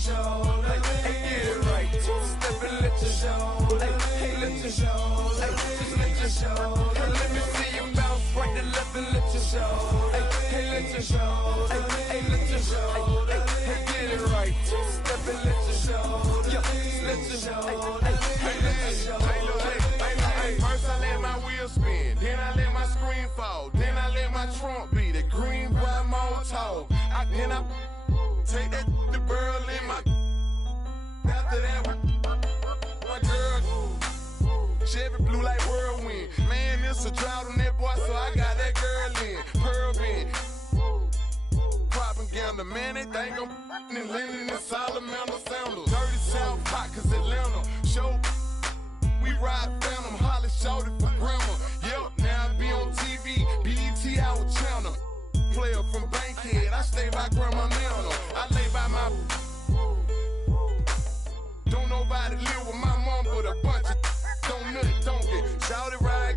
Hey, get it right. Two-step and let your show. Hey, let your show. Hey, just let your show. Hey, let me see you bounce right to left and let your show. Hey, let your show. Hey, let your show. Hey, get it right. Two-step and let your show. Yeah, just let your show. Hey, let your show. First I let my wheel spin, then I let my screen fall, then I let my trunk beat it, green bright motor. Then I take that the burl in my. After that, my girl, Chevy blue like whirlwind. Man, it's a drought on that boy, so I got that girl in. Pearl bend. Propaganda, man, they think I'm in Lennon and Salamander sandals. Dirty South hot, cause Atlanta. Show, we ride Phantom, Holly shouted for grandma. Yep, now I be on TV, BET our channel. Player from Bankhead, I stay by Grandma Nana. I lay by my. Don't nobody live with my mom, but a bunch of don't nut, don't get shouted right.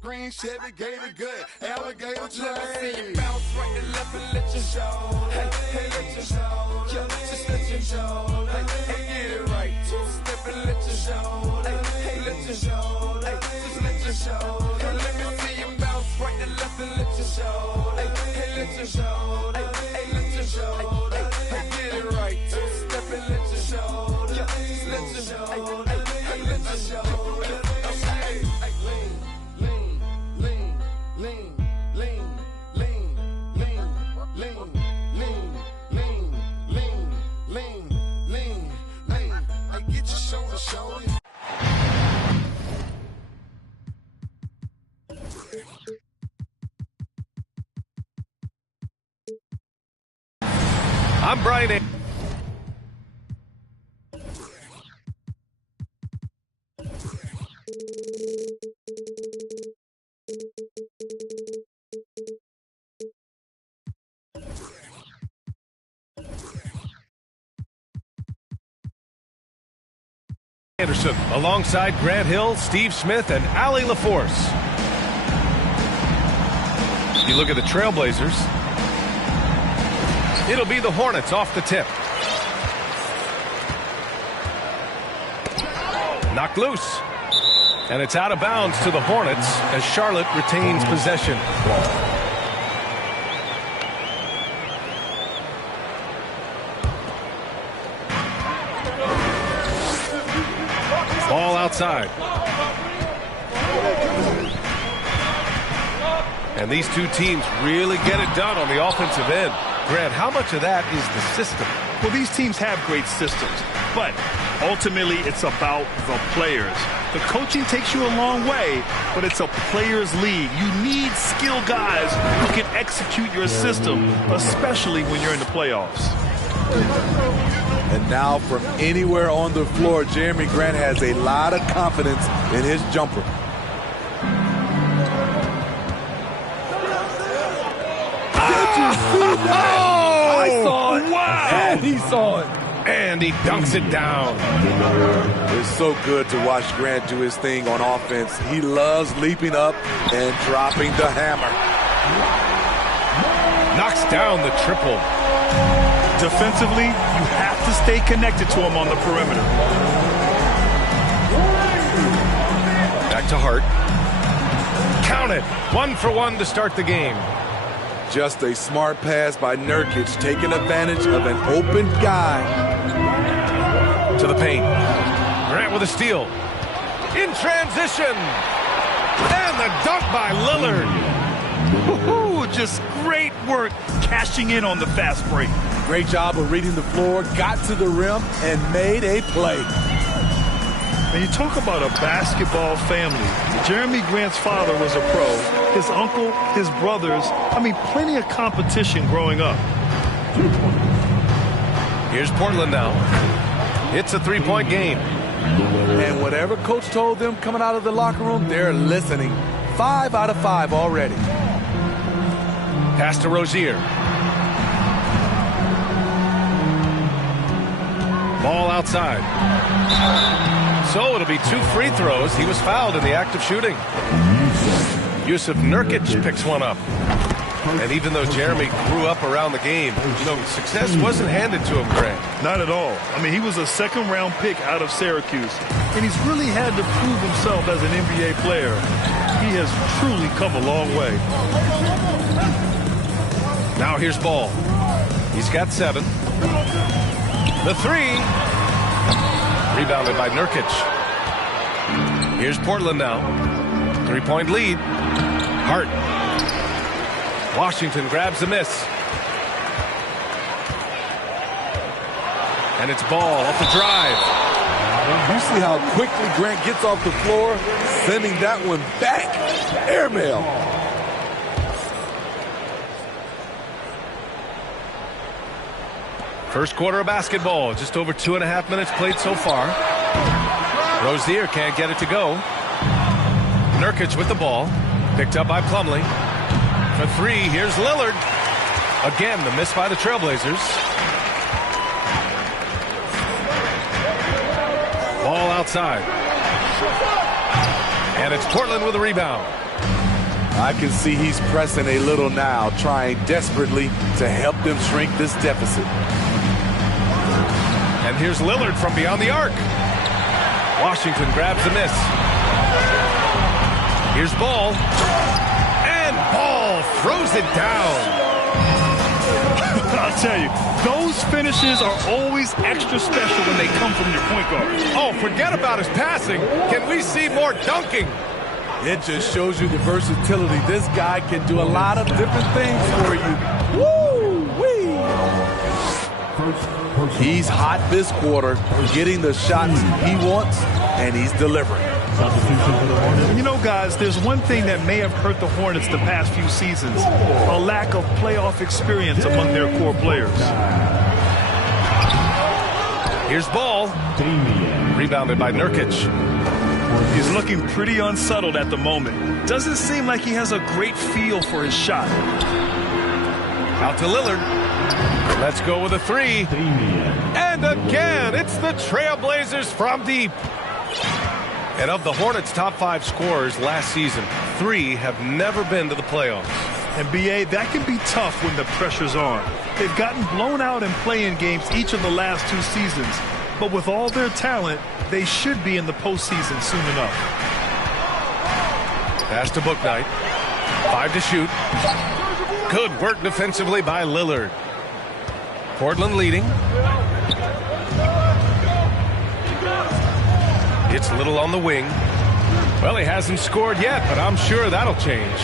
Green Chevy, Gator gut, alligator train. Let me see you bounce right to left and let your show. Hey, let your show. Yeah, just let your show. Hey, get it right. Two-step and let your show. Hey, let your show. Hey, just let your show. Let me see you bounce right to left and let your show. Hey, let your show. Hey, let your show. Hey, get it right. Two-step and let your show. Yeah, just let your show. Hey, let your show. I'm Brian. Anderson alongside Grant Hill, Steve Smith, and Allie LaForce. You look at the Trailblazers. It'll be the Hornets off the tip. Knocked loose. And it's out of bounds to the Hornets as Charlotte retains possession. Ball outside. And these two teams really get it done on the offensive end. Grant, how much of that is the system? Well, these teams have great systems, but ultimately it's about the players. The coaching takes you a long way, but it's a players' league. You need skilled guys who can execute your system, especially when you're in the playoffs. And now from anywhere on the floor, Jeremy Grant has a lot of confidence in his jumper. I saw it. Wow. And he saw it. And he dunks it down. It's so good to watch Grant do his thing on offense. He loves leaping up and dropping the hammer. Knocks down the triple. Defensively, you have to stay connected to him on the perimeter. Back to Hart. Count it. 1 for 1 to start the game. Just a smart pass by Nurkic, taking advantage of an open guy. To the paint. Grant with a steal. In transition. And the dunk by Lillard. Woo-hoo, just great work cashing in on the fast break. Great job of reading the floor, got to the rim, and made a play. When you talk about a basketball family, Jeremy Grant's father was a pro, his uncle, his brothers, plenty of competition growing up. Here's Portland now. It's a three-point game. And whatever coach told them coming out of the locker room, they're listening. 5 out of 5 already. Pass to Rozier. Ball outside. So it'll be 2 free throws. He was fouled in the act of shooting. Yusuf Nurkic picks one up. And even though Jeremy grew up around the game, you know, success wasn't handed to him, Grant. Not at all. I mean, he was a second-round pick out of Syracuse, and he's really had to prove himself as an NBA player. He has truly come a long way. Now here's Ball. He's got 7. The 3. Rebounded by Nurkic. Here's Portland now. 3-point lead. Hart. Washington grabs the miss. And it's Ball off the drive. You see how quickly Grant gets off the floor, sending that one back. Airmail. First quarter of basketball. Just over 2.5 minutes played so far. Rozier can't get it to go. Nurkic with the ball. Picked up by Plumlee. For 3, here's Lillard. Again, the miss by the Trailblazers. Ball outside. And it's Portland with a rebound. I can see he's pressing a little now, trying desperately to help them shrink this deficit. And here's Lillard from beyond the arc. Washington grabs the miss. Here's Ball. And Ball throws it down. I'll tell you, those finishes are always extra special when they come from your point guard. Oh, forget about his passing. Can we see more dunking? It just shows you the versatility. This guy can do a lot of different things for you. Woo-wee! He's hot this quarter, getting the shots he wants, and he's delivering. You know, guys, there's one thing that may have hurt the Hornets the past few seasons, a lack of playoff experience among their core players. Here's Ball. Rebounded by Nurkic. He's looking pretty unsettled at the moment. Doesn't seem like he has a great feel for his shot. Out to Lillard. Let's go with a 3. And again, it's the Trailblazers from deep. And of the Hornets' top 5 scorers last season, 3 have never been to the playoffs. And B.A., that can be tough when the pressure's on. They've gotten blown out in play-in games each of the last 2 seasons. But with all their talent, they should be in the postseason soon enough. Pass to Bouknight. 5 to shoot. Good work defensively by Lillard. Portland leading. It's Little on the wing. Well, he hasn't scored yet, but I'm sure that'll change.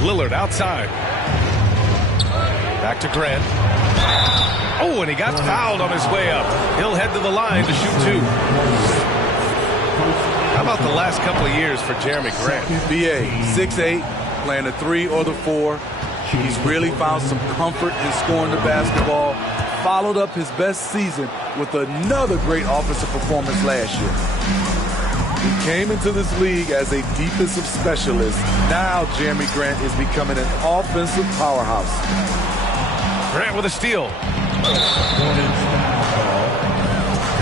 Lillard outside. Back to Grant. Oh, and he got fouled on his way up. He'll head to the line to shoot 2. How about the last couple of years for Jeremy Grant? BA, 6'8", playing the 3 or the 4. He's really found some comfort in scoring the basketball. Followed up his best season with another great offensive performance last year. He came into this league as a defensive specialist. Now Jeremy Grant is becoming an offensive powerhouse. Grant with a steal.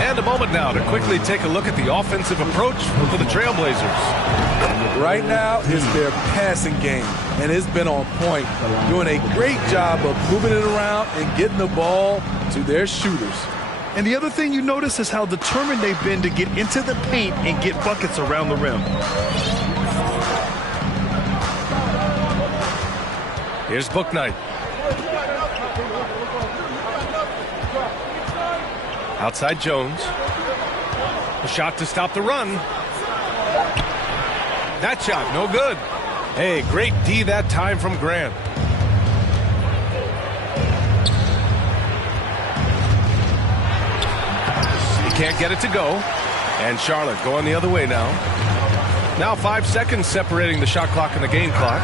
And a moment now to quickly take a look at the offensive approach for the Trailblazers. Right now is their passing game, and it's been on point, doing a great job of moving it around and getting the ball to their shooters. And the other thing you notice is how determined they've been to get into the paint and get buckets around the rim. Here's Bouknight. Outside Jones. A shot to stop the run. That shot, no good. Hey, great D that time from Grant. He can't get it to go. And Charlotte going the other way now. Now 5 seconds separating the shot clock and the game clock.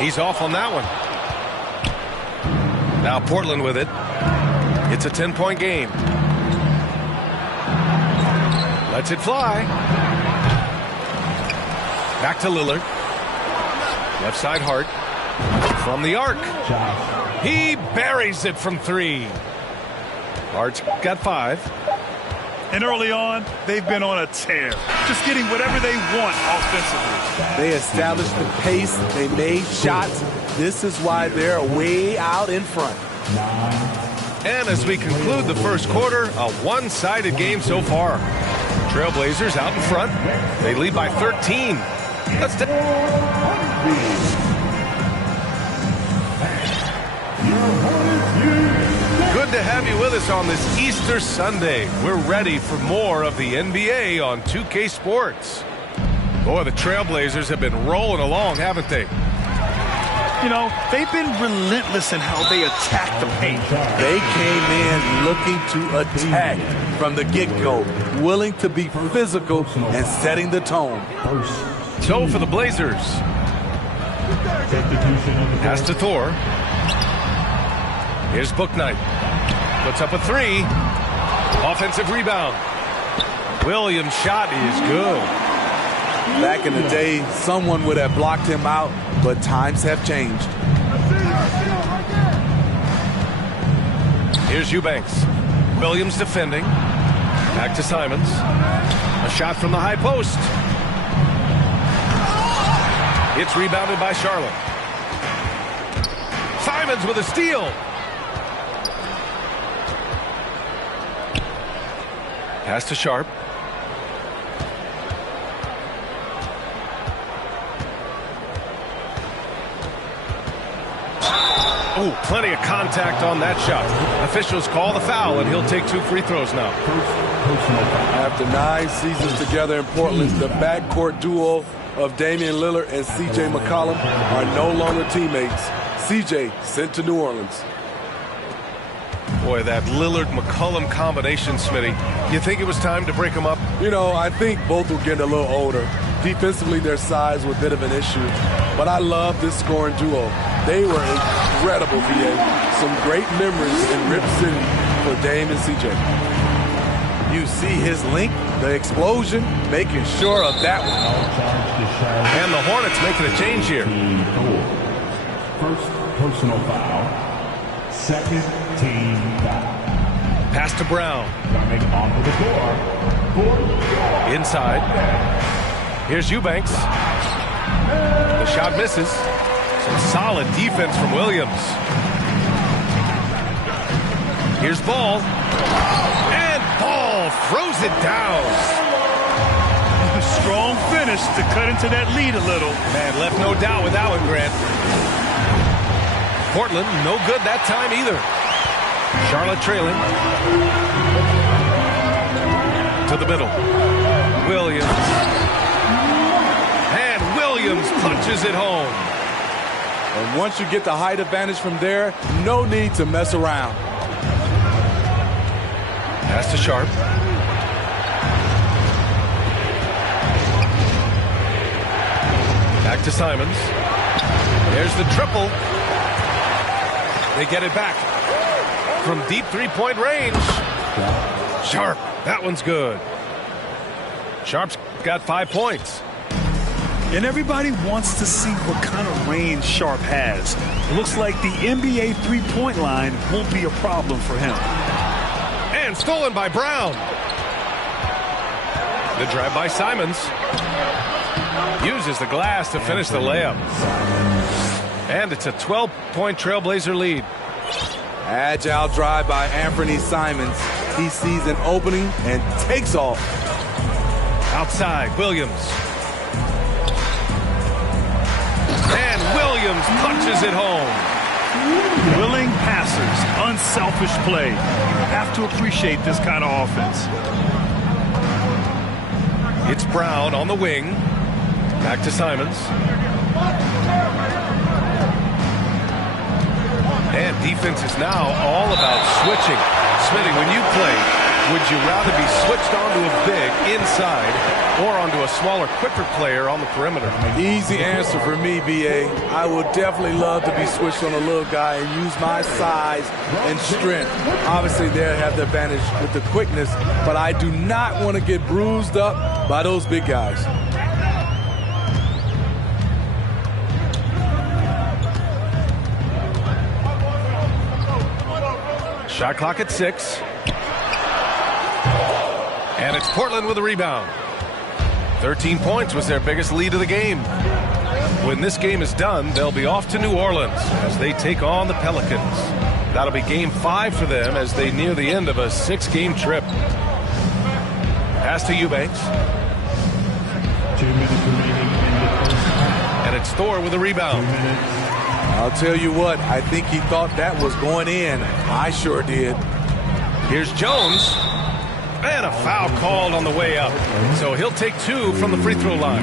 He's off on that one. Now Portland with it. It's a 10-point game. Lets it fly. Back to Lillard. Left side Hart. From the arc. He buries it from 3. Hart's got 5. And early on, they've been on a tear, just getting whatever they want offensively. They established the pace. They made shots. This is why they're way out in front. And as we conclude the first quarter, a one-sided game so far. Trailblazers out in front. They lead by 13. Let's take... Good to have you with us on this Easter Sunday. We're ready for more of the NBA on 2K Sports. Boy, the Trailblazers have been rolling along, haven't they? You know, they've been relentless in how they attack the paint. They came in looking to attack from the get-go, willing to be physical and setting the tone. So for the Blazers, pass to Thor. Here's Bouknight. Puts up a three. Offensive rebound. Williams' shot is good. Back in the day, someone would have blocked him out, but times have changed. Here's Eubanks. Williams defending. Back to Simons. A shot from the high post. It's rebounded by Charlotte. Simons with a steal. Pass to Sharp. Oh, plenty of contact on that shot. Officials call the foul, and he'll take 2 free throws now. After 9 seasons together in Portland, the backcourt duo of Damian Lillard and C.J. McCollum are no longer teammates. C.J. sent to New Orleans. Boy, that Lillard-McCollum combination, Smitty. You think it was time to break them up? You know, I think both were getting a little older. Defensively, their size was a bit of an issue. But I love this scoring duo. They were incredible, VA. Some great memories in Rip City for Dame and CJ. You see his link, the explosion, making sure of that one. And the Hornets making a change here. First personal foul. Second team foul. Pass to Brown. Coming onto the floor. Inside. Here's Eubanks. The shot misses. Some solid defense from Williams. Here's Ball. And Ball throws it down. A strong finish to cut into that lead a little. Man, left no doubt with that one, Grant. Portland, no good that time either. Charlotte trailing. To the middle. Williams. And Williams punches it home. And once you get the height advantage from there, no need to mess around. Pass to Sharp. Back to Simons. There's the triple. They get it back from deep three-point range. Sharp. That one's good. Sharp's got 5 points. And everybody wants to see what kind of range Sharp has. It looks like the NBA three-point line won't be a problem for him. And stolen by Brown. The drive by Simons. Uses the glass to finish the layup. And it's a 12-point Trailblazer lead. Agile drive by Anthony Simons. He sees an opening and takes off. Outside, Williams. And Williams punches it home. Willing passers, unselfish play. You have to appreciate this kind of offense. It's Brown on the wing. Back to Simons. And defense is now all about switching. Smitty, when you play, would you rather be switched onto a big inside or onto a smaller, quicker player on the perimeter? Easy answer for me, BA. I would definitely love to be switched on a little guy and use my size and strength. Obviously, they'll have the advantage with the quickness, but I do not want to get bruised up by those big guys. Shot clock at 6. And it's Portland with a rebound. 13 points was their biggest lead of the game. When this game is done, they'll be off to New Orleans as they take on the Pelicans. That'll be game 5 for them as they near the end of a 6-game trip. Pass to Eubanks. 2 minutes remaining in the first half. And it's Thor with a rebound. I'll tell you what, I think he thought that was going in. I sure did. Here's Jones. And a foul called on the way up. So he'll take 2 from the free throw line.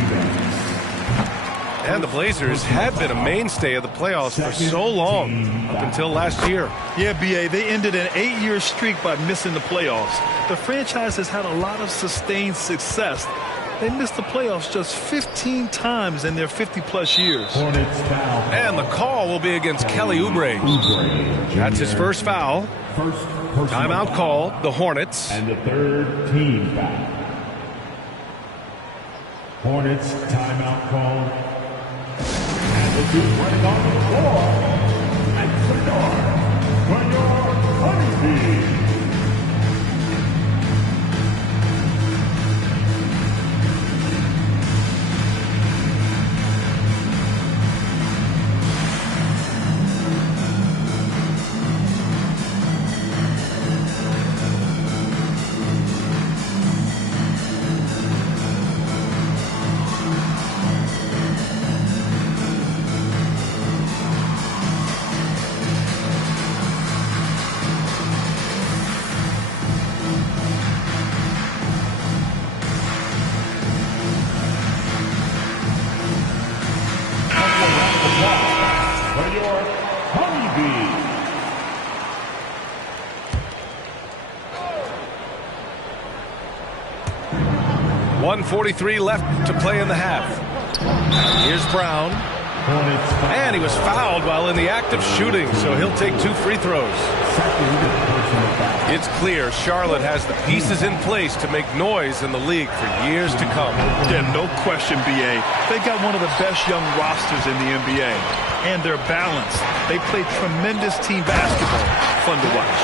And the Blazers had been a mainstay of the playoffs for so long, up until last year. Yeah, B.A., they ended an 8-year streak by missing the playoffs. The franchise has had a lot of sustained success. They missed the playoffs just 15 times in their 50-plus years. Hornets foul. And the call will be against Kelly Oubre. That's his first foul. First personal Timeout foul. call, the Hornets. And the third team foul. Hornets timeout call. And the dude running on the floor. And Senor Honeybee. Senor Honeybee. 1:43 left to play in the half. Here's Brown. Hornets foul. And he was fouled while in the act of shooting, so he'll take 2 free throws. Second personal foul. It's clear Charlotte has the pieces in place to make noise in the league for years to come. Yeah, no question, B.A. They got one of the best young rosters in the NBA. And they're balanced. They play tremendous team basketball. Fun to watch.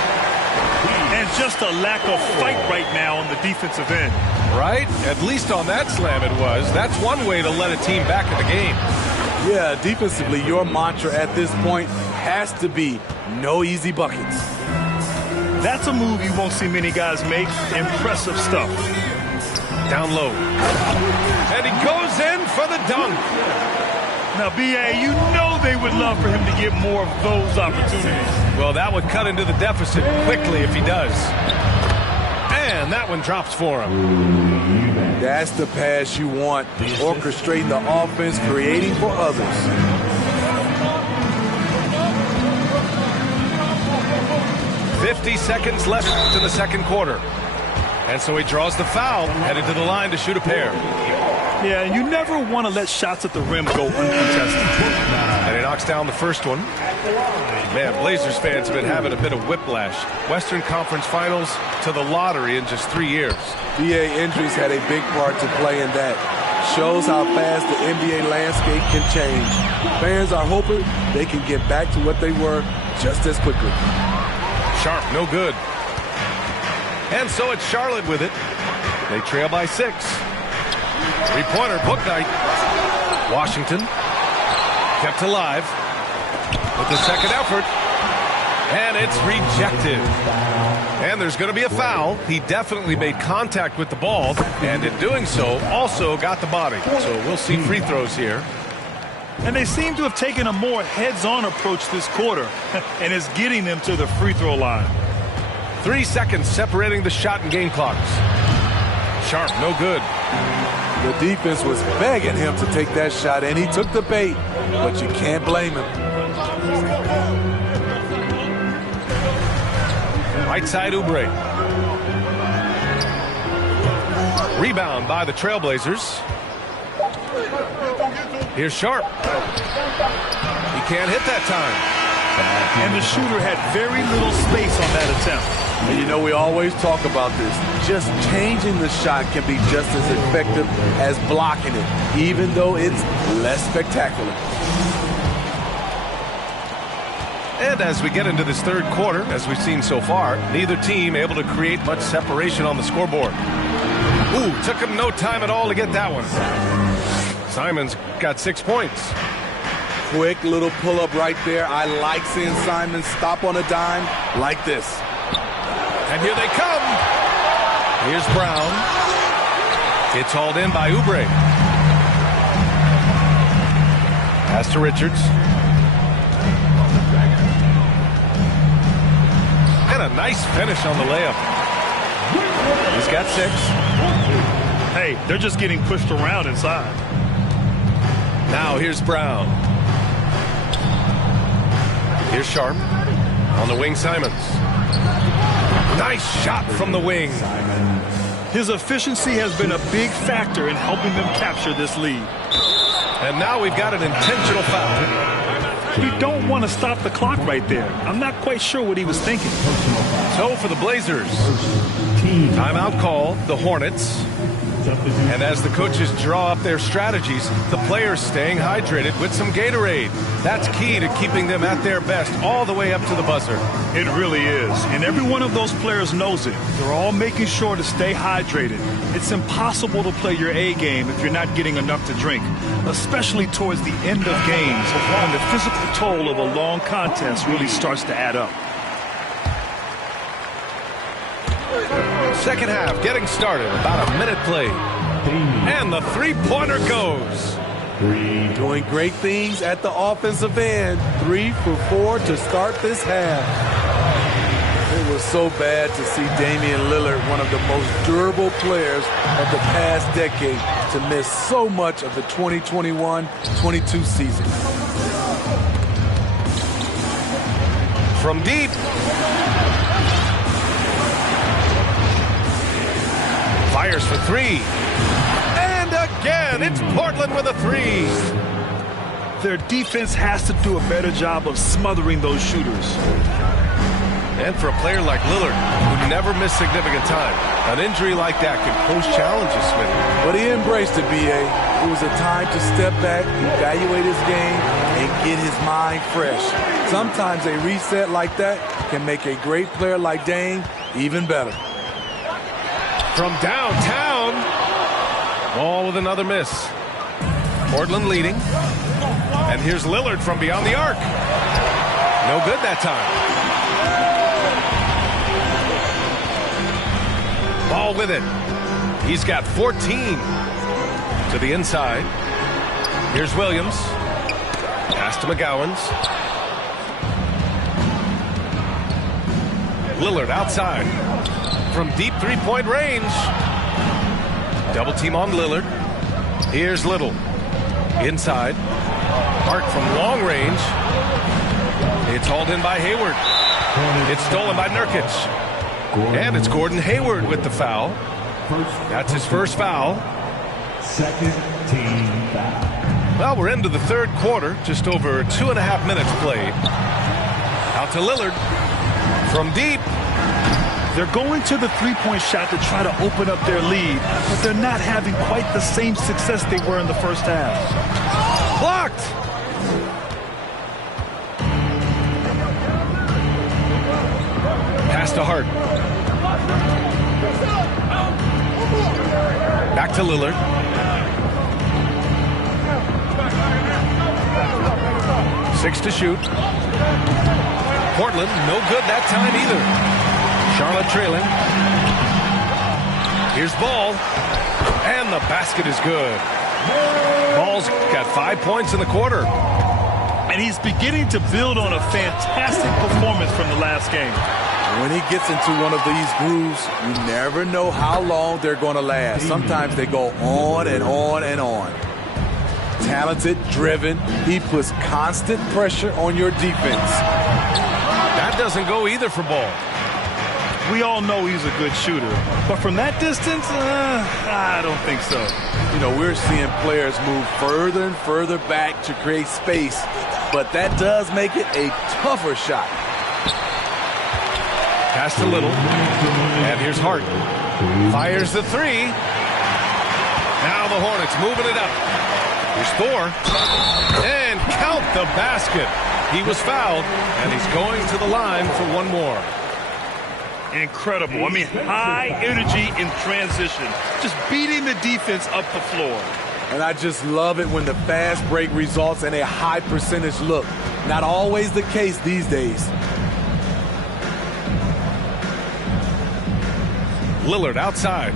And just a lack of fight right now on the defensive end. Right? At least on that slam it was. That's one way to let a team back in the game. Yeah, defensively, your mantra at this point has to be no easy buckets. That's a move you won't see many guys make. Impressive stuff. Down low. And he goes in for the dunk. Now, B.A., you know they would love for him to get more of those opportunities. Well, that would cut into the deficit quickly if he does. And that one drops for him. That's the pass you want. Orchestrating the offense, creating for others. "50 seconds left in the second quarter. And so he draws the foul, headed to the line to shoot a pair. Yeah, you never want to let shots at the rim go uncontested. And he knocks down the first one. Man, Blazers fans have been having a bit of whiplash. Western Conference Finals to the lottery in just 3 years. BA injuries had a big part to play in that. Shows how fast the NBA landscape can change. Fans are hoping they can get back to what they were just as quickly. Sharp, no good. And so it's Charlotte with it. They trail by 6. Three-pointer, Bouknight. Washington kept alive with the second effort. And it's rejected. And there's going to be a foul. He definitely made contact with the ball. And in doing so, also got the body. So we'll see free throws here. And they seem to have taken a more heads-on approach this quarter. And it's getting them to the free throw line. 3 seconds separating the shot and game clocks. Sharp, no good. The defense was begging him to take that shot, and he took the bait, but you can't blame him. Right side, Oubre. Rebound by the Trailblazers. Here's Sharp. He can't hit that time. And the shooter had very little space on that attempt. And you know, we always talk about this. Just changing the shot can be just as effective as blocking it, even though it's less spectacular. And as we get into this third quarter, as we've seen so far, neither team able to create much separation on the scoreboard. Ooh, took him no time at all to get that one. Simons got 6 points. Quick little pull-up right there. I like seeing Simons stop on a dime like this. And here they come. Here's Brown. It's hauled in by Oubre. Pass to Richards. And a nice finish on the layup. He's got 6. Hey, they're just getting pushed around inside. Now here's Brown. Here's Sharp. On the wing, Simons. Nice shot from the wing. His efficiency has been a big factor in helping them capture this lead. And now we've got an intentional foul. You don't want to stop the clock right there. I'm not quite sure what he was thinking. So for the Blazers, timeout call, the Hornets. And as the coaches draw up their strategies, the players staying hydrated with some Gatorade. That's key to keeping them at their best all the way up to the buzzer. It really is. And every one of those players knows it. They're all making sure to stay hydrated. It's impossible to play your A game if you're not getting enough to drink, especially towards the end of games when the physical toll of a long contest really starts to add up. Second half getting started, about a minute played. And the three-pointer goes. Doing great things at the offensive end. 3 for 4 to start this half. It was so bad to see Damian Lillard, one of the most durable players of the past decade, to miss so much of the 2021-22 season. From deep. Fires for 3. And again, it's Portland with a 3. Their defense has to do a better job of smothering those shooters. And for a player like Lillard, who never missed significant time, an injury like that can pose challenges, Smitty. But he embraced it, B.A. It was a time to step back, evaluate his game, and get his mind fresh. Sometimes a reset like that can make a great player like Dame even better. From downtown, ball with another miss. Portland leading. And here's Lillard from beyond the arc. No good that time. Ball with it. He's got 14 to the inside. Here's Williams. Pass to McGowens. Lillard outside. From deep three-point range. Double team on Lillard. Here's Little. Inside. Hart from long range. It's hauled in by Hayward. It's stolen by Nurkic. And it's Gordon Hayward with the foul. That's his first foul. Second team foul. Well, we're into the third quarter. Just over 2.5 minutes played. Out to Lillard. From deep. They're going to the three-point shot to try to open up their lead, but they're not having quite the same success they were in the first half. Blocked! Pass to Hart. Back to Lillard. Six to shoot. Portland, no good that time either. Charlotte trailing. Here's Ball. And the basket is good. Ball's got 5 points in the quarter. And he's beginning to build on a fantastic performance from the last game. When he gets into one of these grooves, you never know how long they're going to last. Sometimes they go on and on and on. Talented, driven. He puts constant pressure on your defense. That doesn't go either for Ball. We all know he's a good shooter, but from that distance, I don't think so. You know, we're seeing players move further and further back to create space, but that does make it a tougher shot. Pass to Little, and here's Hart. Fires the 3. Now the Hornets moving it up. Here's Thor, and count the basket. He was fouled, and he's going to the line for one more. Incredible. I mean, high energy in transition. Just beating the defense up the floor. And I just love it when the fast break results in a high percentage look. Not always the case these days. Lillard outside.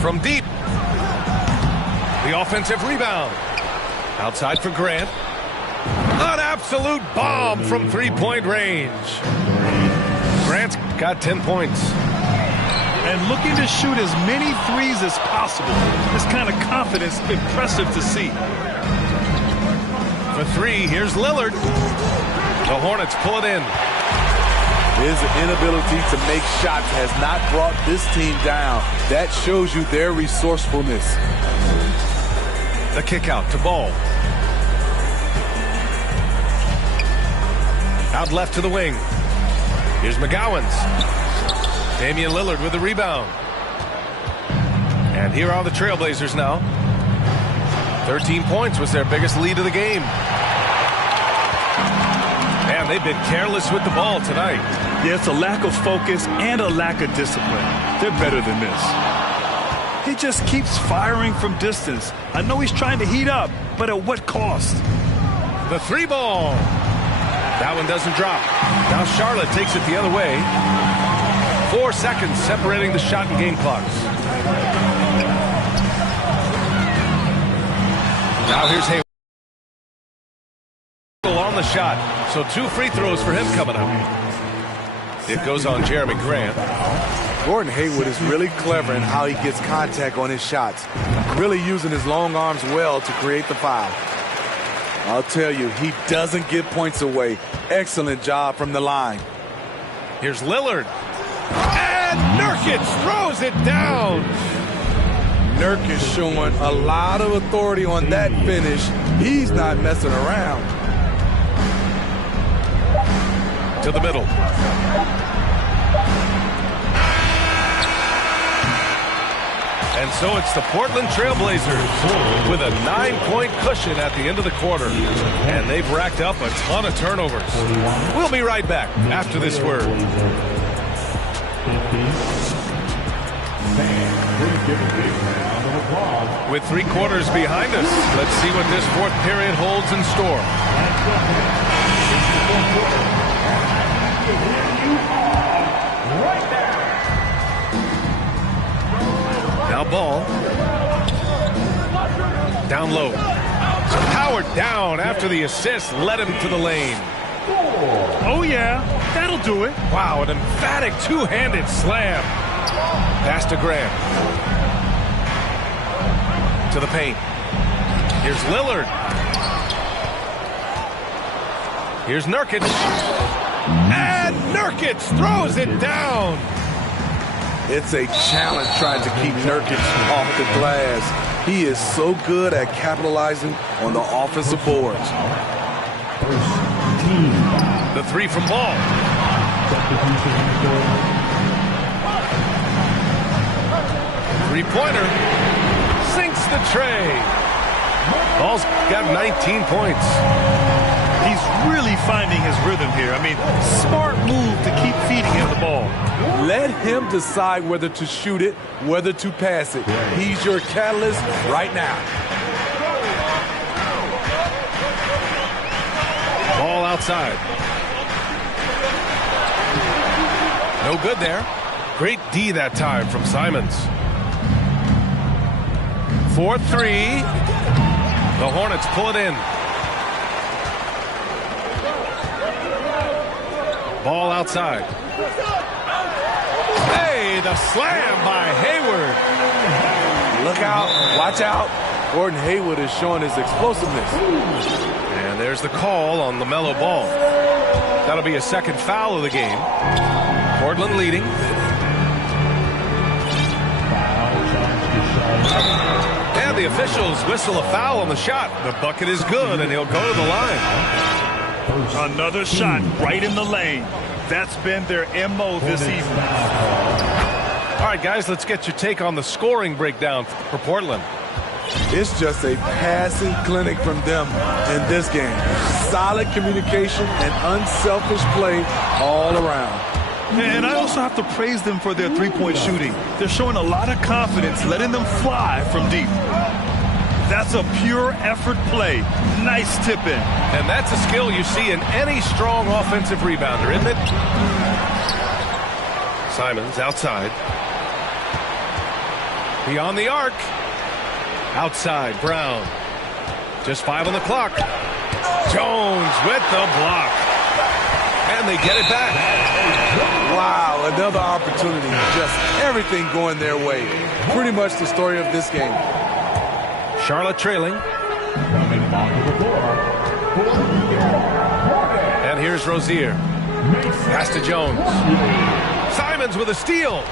From deep. The offensive rebound. Outside for Grant. An absolute bomb from three-point range. Grant's got 10 points. And looking to shoot as many threes as possible. This kind of confidence, impressive to see. For three, here's Lillard. The Hornets pull it in. His inability to make shots has not brought this team down. That shows you their resourcefulness. The kick out to Ball. Out left to the wing. Here's McGowens. Damian Lillard with the rebound. And here are the Trailblazers now. 13 points was their biggest lead of the game. And they've been careless with the ball tonight. Yeah, it's a lack of focus and a lack of discipline. They're better than this. He just keeps firing from distance. I know he's trying to heat up, but at what cost? The three ball. That one doesn't drop. Now Charlotte takes it the other way. 4 seconds separating the shot and game clocks. Now here's Hayward on the shot. So 2 free throws for him coming up. It goes on Jeremy Grant. Gordon Hayward is really clever in how he gets contact on his shots. Really using his long arms well to create the foul. I'll tell you, he doesn't give points away. Excellent job from the line. Here's Lillard. And Nurkic throws it down. Nurkic showing a lot of authority on that finish. He's not messing around. To the middle. And so it's the Portland Trailblazers with a 9-point cushion at the end of the quarter. And they've racked up a ton of turnovers. We'll be right back after this word. With 3 quarters behind us, let's see what this 4th period holds in store. Now Ball. Down low. Powered down after the assist led him to the lane. Oh, yeah. That'll do it. Wow, an emphatic two-handed slam. Pass to Grant. To the paint. Here's Lillard. Here's Nurkic. And Nurkic throws it down. It's a challenge trying to keep Nurkic off the glass. He is so good at capitalizing on the offensive boards. The three from Ball. Three-pointer. Sinks the tray. Ball's got 19 points. He's really finding his rhythm here. I mean, smart move to keep feeding him the ball. Let him decide whether to shoot it, whether to pass it. He's your catalyst right now. Ball outside. No good there. Great D that time from Simons. 4-3. The Hornets pull it in. Ball outside. Hey, the slam by Hayward. Look out. Watch out. Gordon Hayward is showing his explosiveness. And there's the call on LaMelo Ball. That'll be a second foul of the game. Portland leading. And the officials whistle a foul on the shot. The bucket is good, and he'll go to the line. Another shot right in the lane. That's been their MO this evening. All right, guys, let's get your take on the scoring breakdown for Portland. It's just a passing clinic from them in this game. Solid communication and unselfish play all around. And I also have to praise them for their three-point shooting. They're showing a lot of confidence, letting them fly from deep. That's a pure effort play. Nice tip-in. And that's a skill you see in any strong offensive rebounder, isn't it? Simons outside. Beyond the arc. Outside, Brown. Just 5 on the clock. Jones with the block. And they get it back. Wow, another opportunity. Just everything going their way. Pretty much the story of this game. Charlotte trailing. And here's Rozier. Pass to Jones. Simons with a steal.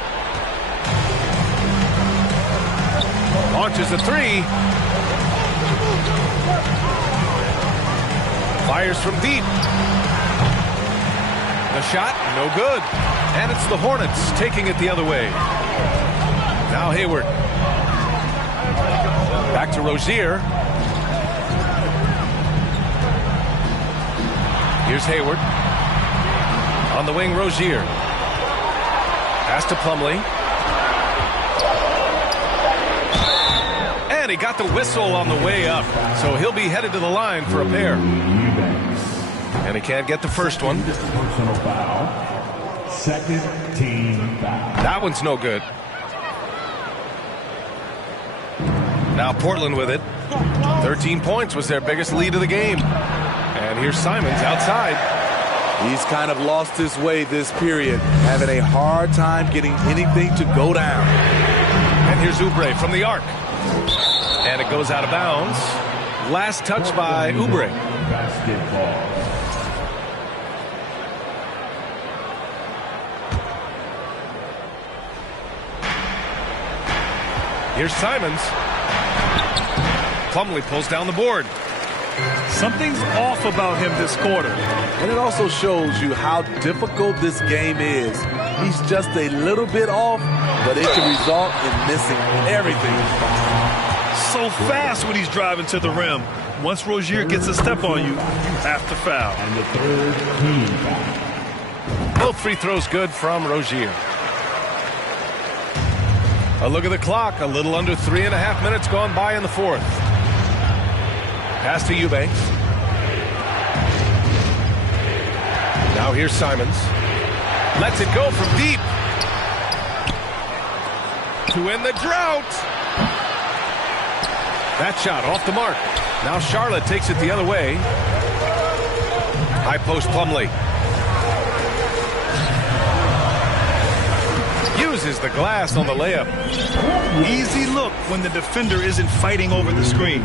Launches a three. Fires from deep. The shot, no good. And it's the Hornets taking it the other way. Now Hayward. Back to Rozier. Here's Hayward. On the wing, Rozier. Pass to Plumlee. And he got the whistle on the way up. So he'll be headed to the line for a pair. And he can't get the first one. Personal foul. Second team foul. That one's no good. Now Portland with it. 13 points was their biggest lead of the game. And here's Simons outside. He's kind of lost his way this period, having a hard time getting anything to go down. And here's Oubre from the arc. And it goes out of bounds. Last touch by Oubre. Basketball. Here's Simons. Plumlee pulls down the board. Something's off about him this quarter. And it also shows you how difficult this game is. He's just a little bit off, but it can result in missing everything. So fast when he's driving to the rim. Once Rozier gets a step on you, you have to foul. And the third team foul. Both free throws good from Rozier. A look at the clock. A little under 3.5 minutes gone by in the fourth. Pass to Eubanks. Now here's Simons. Lets it go from deep. To end the drought. That shot off the mark. Now Charlotte takes it the other way. High post Plumlee. Uses the glass on the layup. Easy look when the defender isn't fighting over the screen.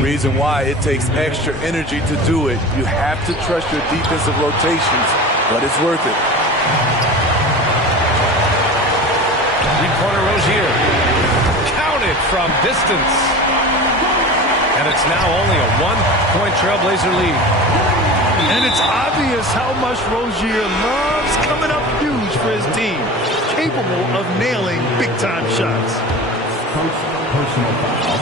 Reason why it takes extra energy to do it. You have to trust your defensive rotations, but it's worth it. Three-pointer Rozier. Counted from distance. And it's now only a 1-point Trailblazer lead. And it's obvious how much Rozier loves coming up huge for his team. Capable of nailing big-time shots. Personal foul.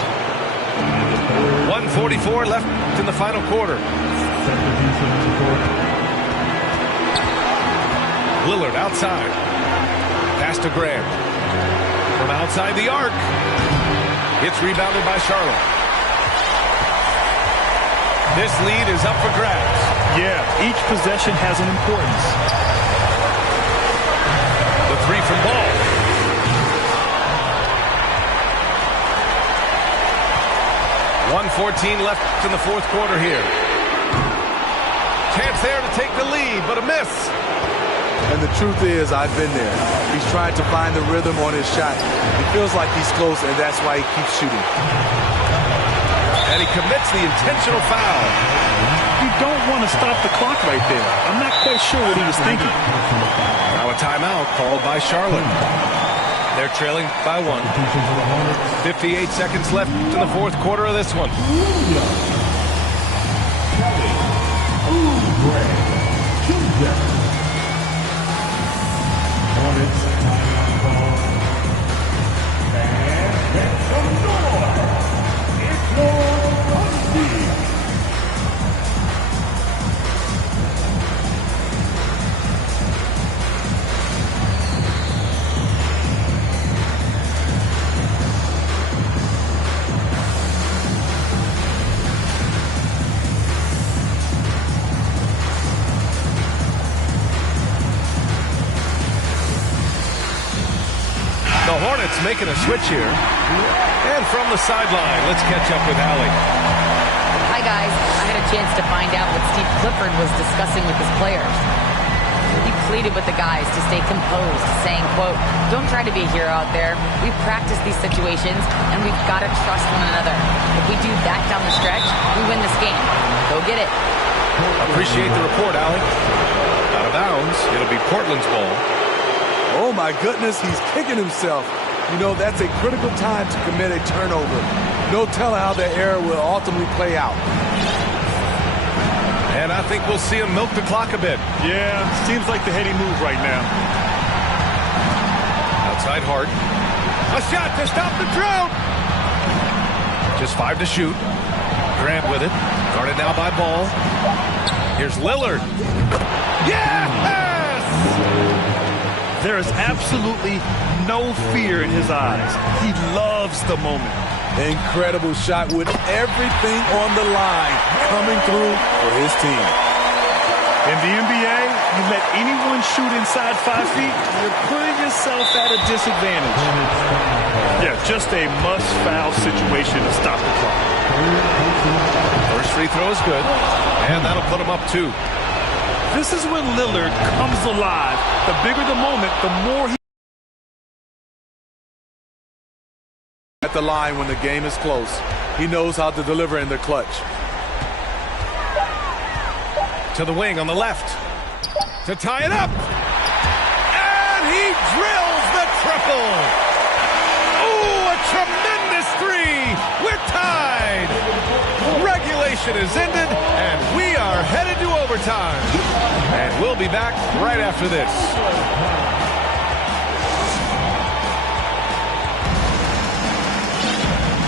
And the third 1:44 left in the final quarter. substitution for Lillard outside. Pass to Graham. From outside the arc. It's rebounded by Charlotte. This lead is up for grabs. Yeah, each possession has an importance. The three from Ball. .114 left in the fourth quarter here. Chance there to take the lead, but a miss. And the truth is, I've been there. He's trying to find the rhythm on his shot. He feels like he's close, and that's why he keeps shooting. And he commits the intentional foul. You don't want to stop the clock right there. I'm not quite sure what he was thinking. Now a timeout called by Charlotte. They're trailing by 1. 58 seconds left in the fourth quarter of this one. Hornets making a switch here. And from the sideline, let's catch up with Allie. Hi, guys. I had a chance to find out what Steve Clifford was discussing with his players. He pleaded with the guys to stay composed, saying, quote, "Don't try to be a hero out there. We've practiced these situations, and we've got to trust one another. If we do that down the stretch, we win this game. Go get it." Appreciate the report, Allie. Out of bounds. It'll be Portland's ball. Oh, my goodness, he's kicking himself. You know, that's a critical time to commit a turnover. No telling how that error will ultimately play out. And I think we'll see him milk the clock a bit. Yeah, seems like the heady move right now. Outside Hart. A shot to stop the drought. Just 5 to shoot. Grant with it. Guarded now by Ball. Here's Lillard. Yes! There is absolutely no fear in his eyes. He loves the moment. Incredible shot with everything on the line coming through for his team. In the NBA, you let anyone shoot inside 5 feet, you're putting yourself at a disadvantage. Yeah, just a must-foul situation to stop the clock. First free throw is good, and that'll put him up 2. This is when Lillard comes alive. The bigger the moment, the more he... At the line when the game is close. He knows how to deliver in the clutch. To the wing on the left. To tie it up. And he drills the triple. Ooh, a tremendous 3. We're tied. Regulation is ended, and we are headed to overtime. And we'll be back right after this.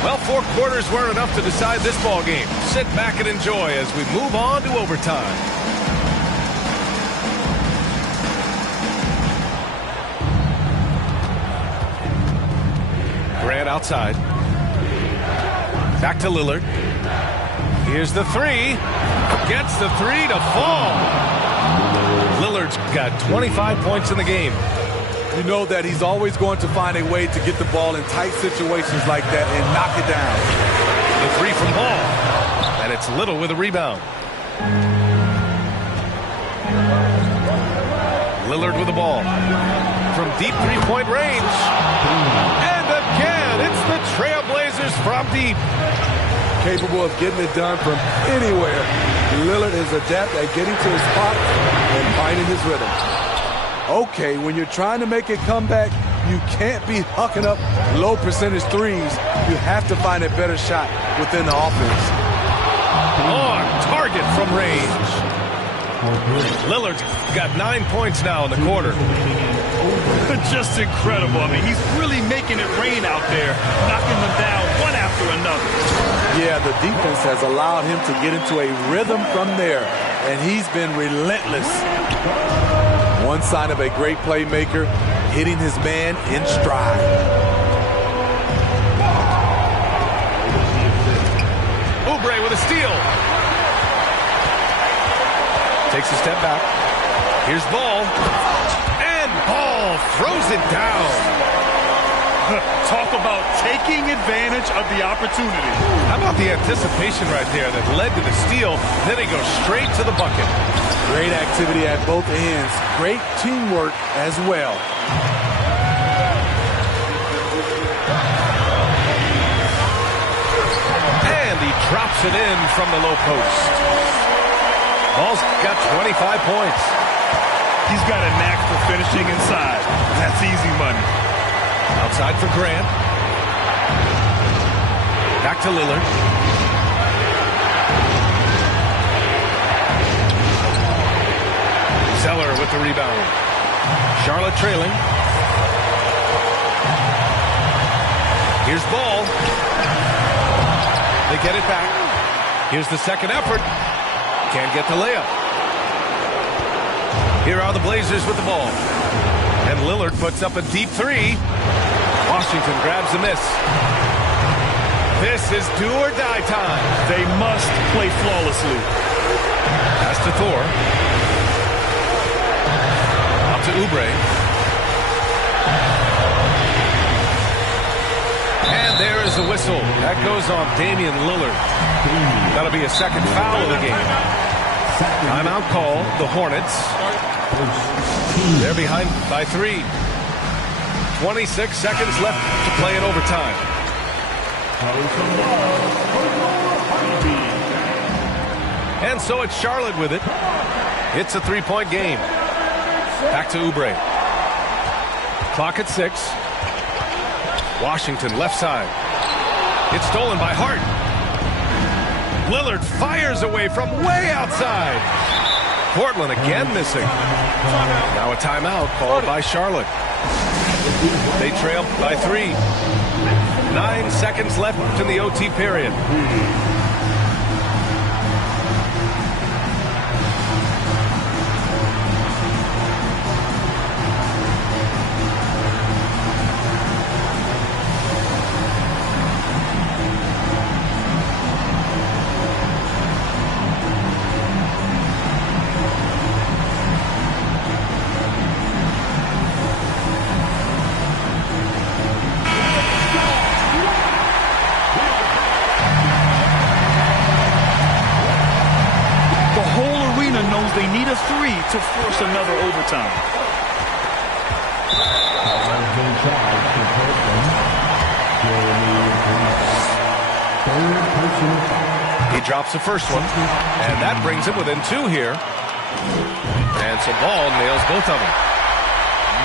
Well, 4 quarters weren't enough to decide this ball game. Sit back and enjoy as we move on to overtime. Grant outside. Back to Lillard. Here's the 3. Gets the 3 to fall. Lillard's got 25 points in the game. You know that he's always going to find a way to get the ball in tight situations like that and knock it down. The 3 from Ball. And it's Little with a rebound. Lillard with the ball. From deep 3-point range. And again, it's the Trailblazers from deep. Capable of getting it done from anywhere. Lillard is adept at getting to his spot and finding his rhythm. Okay, when you're trying to make a comeback, you can't be hucking up low percentage threes. You have to find a better shot within the offense. On target from range. Lillard's got 9 points now in the quarter. Just incredible. I mean, he's really making it rain out there, knocking them down one after another. Yeah, the defense has allowed him to get into a rhythm from there, and he's been relentless. One sign of a great playmaker, hitting his man in stride. Oubre with a steal. Takes a step back. Here's Ball. And Ball throws it down. Talk about taking advantage of the opportunity. How about the anticipation right there that led to the steal? Then he goes straight to the bucket. Great activity at both ends. Great teamwork as well. And he drops it in from the low post. Ball's got 25 points. He's got a knack for finishing inside. That's easy money. Outside for Grant. Back to Lillard. Zeller with the rebound. Charlotte trailing. Here's Ball. They get it back. Here's the second effort. Can't get the layup. Here are the Blazers with the ball. And Lillard puts up a deep 3. Washington grabs a miss. This is do or die time. They must play flawlessly. Pass to Thor. Out to Oubre. And there is the whistle. That goes on Damian Lillard. That'll be a second foul of the game. Timeout call, the Hornets. They're behind by 3. 26 seconds left to play in overtime. And so it's Charlotte with it. It's a 3-point game. Back to Oubre. Clock at 6. Washington left side. It's stolen by Hart. Lillard fires away from way outside. Portland again missing. Now a timeout called by Charlotte. They trail by 3. 9 seconds left in the OT period. They need a 3 to force another overtime. He drops the first one, and that brings him within 2 here. And so Ball nails both of them.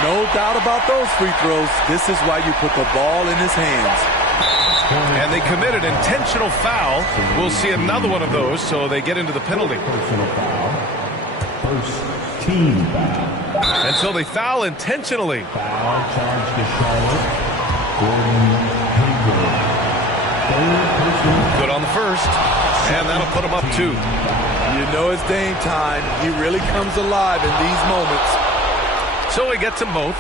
No doubt about those free throws. This is why you put the ball in his hands. And they committed intentional foul. We'll see another one of those, so they get into the penalty. First team foul. And so they foul intentionally. Foul charge to Charlotte. Gordon Hayward. Third personal. Good on the first. And that'll put him up 2. You know it's Dame time. He really comes alive in these moments. So he gets them both.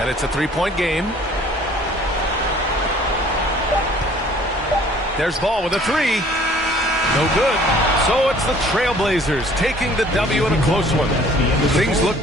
And it's a 3-point game. There's Ball with a 3. No good. So it's the Trailblazers taking the W in a close one. Things look...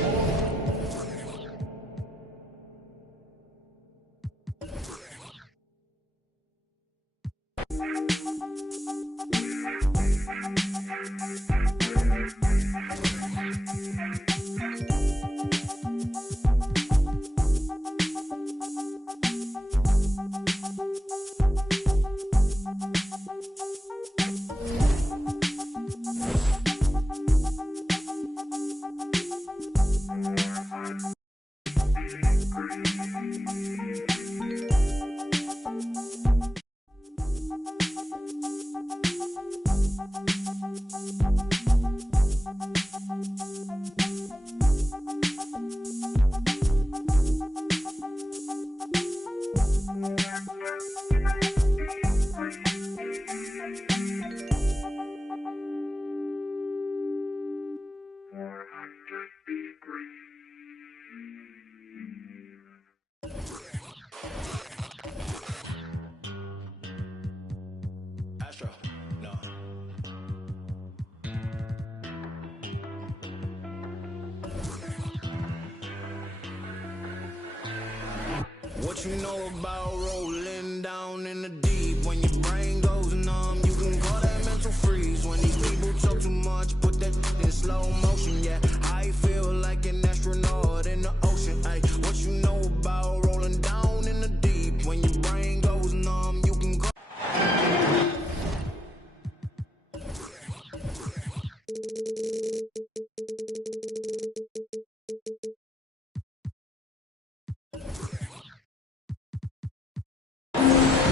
What you know about rolling down in the deep? When your brain goes numb, you can call that mental freeze. When these people talk too much, put that in slow motion. Yeah, I feel like an astronaut in the ocean. Ay, what you know about rolling down in the deep? When your brain goes numb, you can call.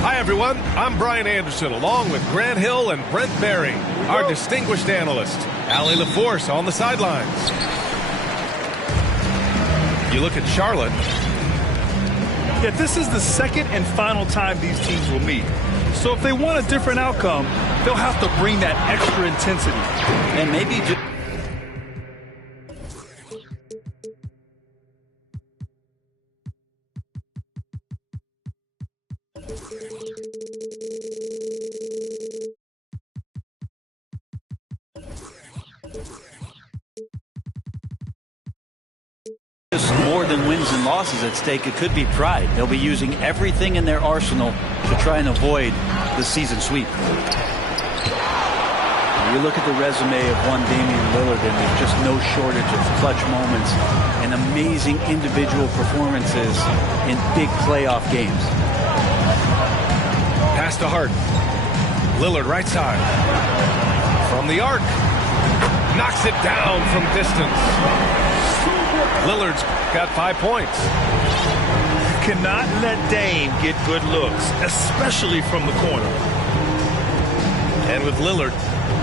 Hi, everyone. I'm Brian Anderson, along with Grant Hill and Brent Barry, our distinguished analyst. Allie LaForce on the sidelines. You look at Charlotte. Yeah, this is the second and final time these teams will meet. So if they want a different outcome, they'll have to bring that extra intensity. And maybe just... More than wins and losses at stake, it could be pride. They'll be using everything in their arsenal to try and avoid the season sweep. You look at the resume of one Damian Lillard, and there's just no shortage of clutch moments and amazing individual performances in big playoff games. Pass to Harden. Lillard right side. From the arc. Knocks it down from distance. Lillard's got 5 points. Cannot let Dame get good looks, especially from the corner. And with Lillard,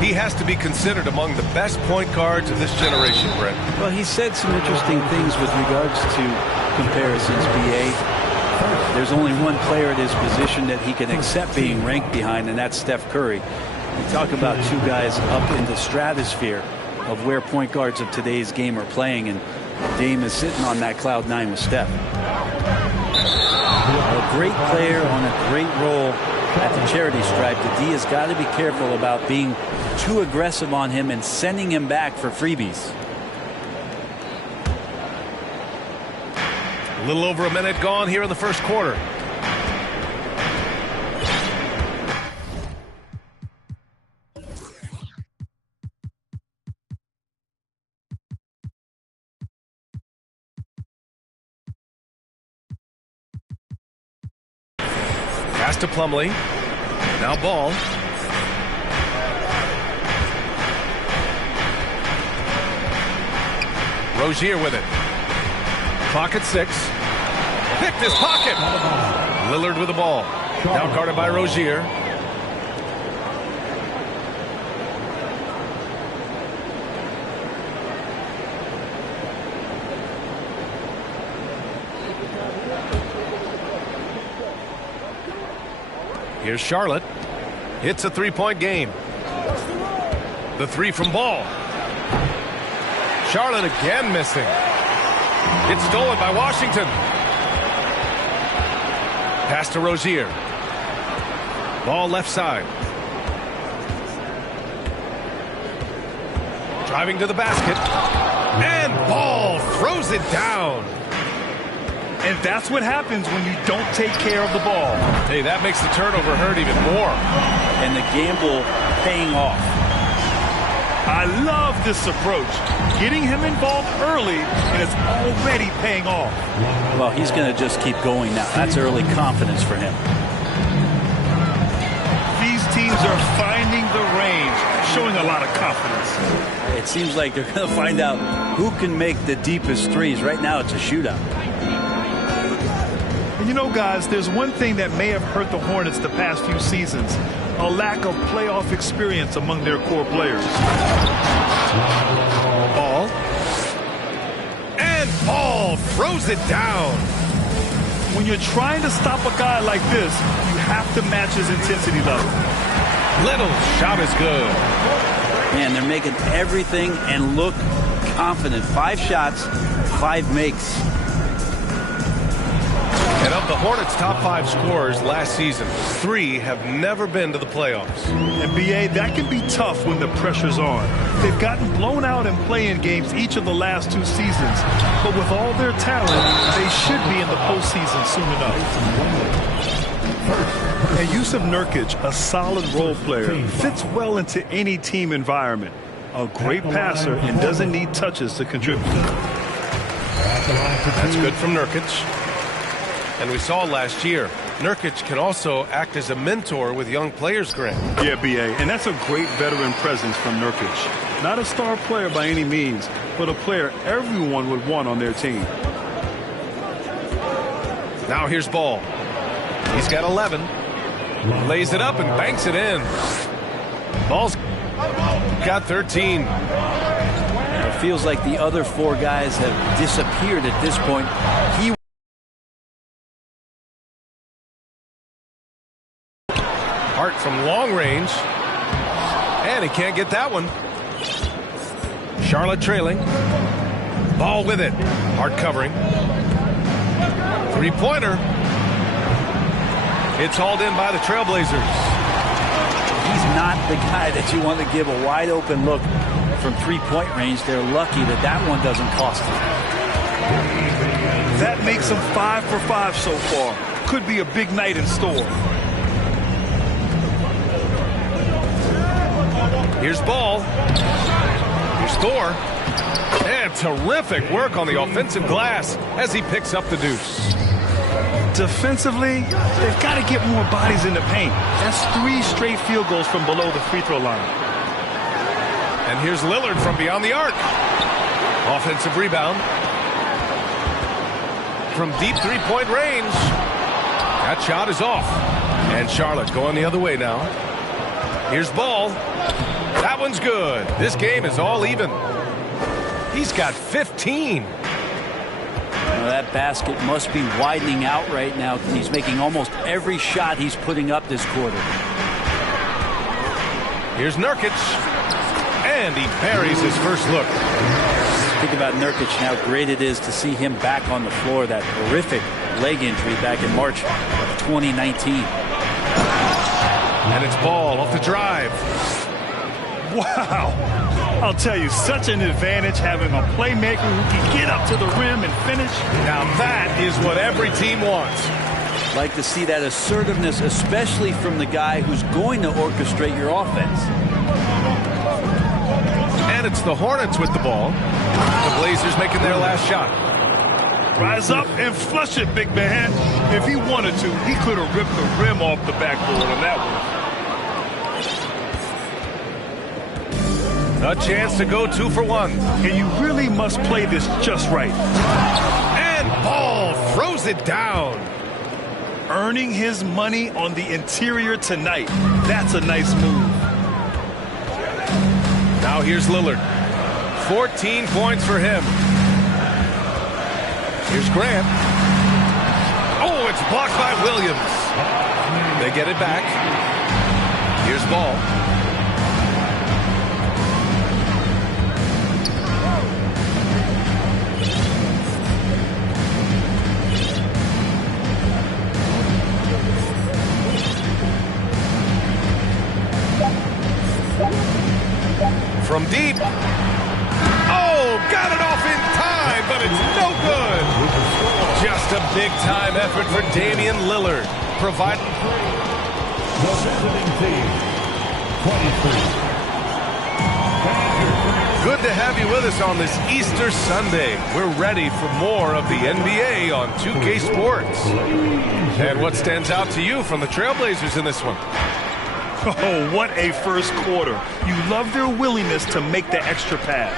he has to be considered among the best point guards of this generation, Brent. Well, he said some interesting things with regards to comparisons, B.A. There's only one player at his position that he can accept being ranked behind, and that's Steph Curry. You talk about two guys up in the stratosphere of where point guards of today's game are playing, and Dame is sitting on that cloud 9 with Steph. A great player on a great role at the charity stripe. The D has got to be careful about being too aggressive on him and sending him back for freebies. A little over a minute gone here in the first quarter. Pass to Plumlee. Now Ball. Rozier with it. Clock at 6. Picked his pocket. Lillard with the ball. Now guarded by Rozier. Here's Charlotte. Hits a three-point game. The three from Ball. Charlotte again missing. It's stolen by Washington. Pass to Rozier. Ball left side. Driving to the basket. And Ball throws it down. And that's what happens when you don't take care of the ball. Hey, that makes the turnover hurt even more. And the gamble paying off. I love this approach. Getting him involved early, and it's already paying off. Well, he's going to just keep going now. That's early confidence for him. These teams are finding the range, showing a lot of confidence. It seems like they're going to find out who can make the deepest threes. Right now, it's a shootout. And you know, guys, there's one thing that may have hurt the Hornets the past few seasons. A lack of playoff experience among their core players. Ball. And Ball throws it down. When you're trying to stop a guy like this, you have to match his intensity level. Little shot is good. Man, they're making everything and look confident. 5 shots, 5 makes. And of the Hornets' top 5 scorers last season, 3 have never been to the playoffs. And B.A., that can be tough when the pressure's on. They've gotten blown out in play-in games each of the last 2 seasons. But with all their talent, they should be in the postseason soon enough. And Jusuf Nurkic, a solid role player, fits well into any team environment. A great passer and doesn't need touches to contribute. That's good from Nurkic. And we saw last year, Nurkic can also act as a mentor with young players, Grant. Yeah, B.A., and that's a great veteran presence from Nurkic. Not a star player by any means, but a player everyone would want on their team. Now here's Ball. He's got 11. Lays it up and banks it in. Ball's got 13. It feels like the other 4 guys have disappeared at this point. Hart from long range. And he can't get that one. Charlotte trailing. Ball with it. Hart covering. Three-pointer. It's hauled in by the Trailblazers. He's not the guy that you want to give a wide-open look from three-point range. They're lucky that that one doesn't cost them. That makes him 5 for 5 so far. Could be a big night in store. Here's Ball. Here's Thor. And terrific work on the offensive glass as he picks up the deuce. Defensively, they've got to get more bodies in the paint. That's 3 straight field goals from below the free throw line. And here's Lillard from beyond the arc. Offensive rebound. From deep three-point range. That shot is off. And Charlotte going the other way now. Here's Ball. That one's good. This game is all even. He's got 15. Well, that basket must be widening out right now. He's making almost every shot he's putting up this quarter. Here's Nurkic. And he buries his first look. Think about Nurkic and how great it is to see him back on the floor. That horrific leg injury back in March of 2019. And it's Ball off the drive. Wow. I'll tell you, such an advantage having a playmaker who can get up to the rim and finish. Now that is what every team wants. Like to see that assertiveness, especially from the guy who's going to orchestrate your offense. And it's the Hornets with the ball. The Blazers making their last shot. Rise up and flush it, big man. If he wanted to, he could have ripped the rim off the backboard on that one. A chance to go 2 for 1. And you really must play this just right. And Ball throws it down. Earning his money on the interior tonight. That's a nice move. Now here's Lillard. 14 points for him. Here's Grant. Oh, it's blocked by Williams. They get it back. Here's Ball. From deep. Oh, got it off in time, but it's no good. Just a big-time effort for Damian Lillard. Providing. Good to have you with us on this Easter Sunday. We're ready for more of the NBA on 2K Sports. And what stands out to you from the Trailblazers in this one? Oh, what a first quarter. You love their willingness to make the extra pass.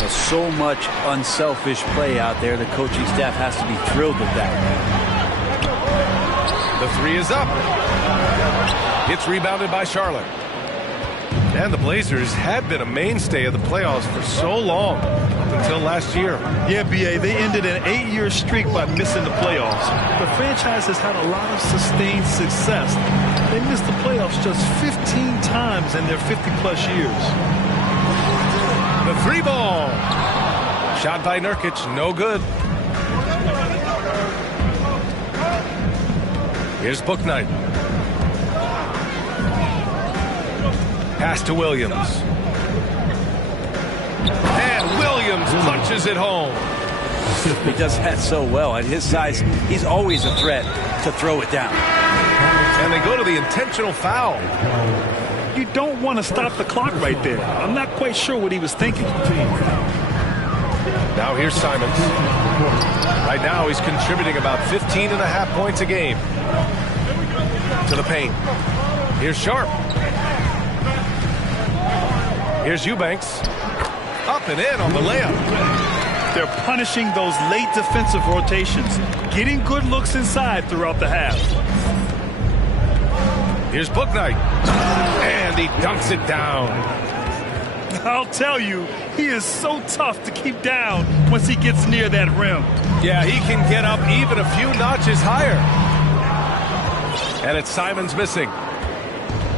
There's so much unselfish play out there. The coaching staff has to be thrilled with that. The 3 is up. It's rebounded by Charlotte. And the Blazers had been a mainstay of the playoffs for so long, up until last year. Yeah, B.A., they ended an 8-year streak by missing the playoffs. The franchise has had a lot of sustained success. They missed the playoffs just 15 times in their 50-plus years. The 3 ball. Shot by Nurkic, no good. Here's Bouknight. Pass to Williams. And Williams punches it home. He does that so well. At his size, he's always a threat to throw it down. And they go to the intentional foul. You don't want to stop the clock right there. I'm not quite sure what he was thinking. Now here's Simons. Right now he's contributing about 15.5 points a game. To the paint. Here's Sharp. Here's Eubanks. Up and in on the layup. They're punishing those late defensive rotations, getting good looks inside throughout the half. Here's Bouknight. And he dunks it down. I'll tell you, he is so tough to keep down once he gets near that rim. Yeah, he can get up even a few notches higher. And it's Simons missing.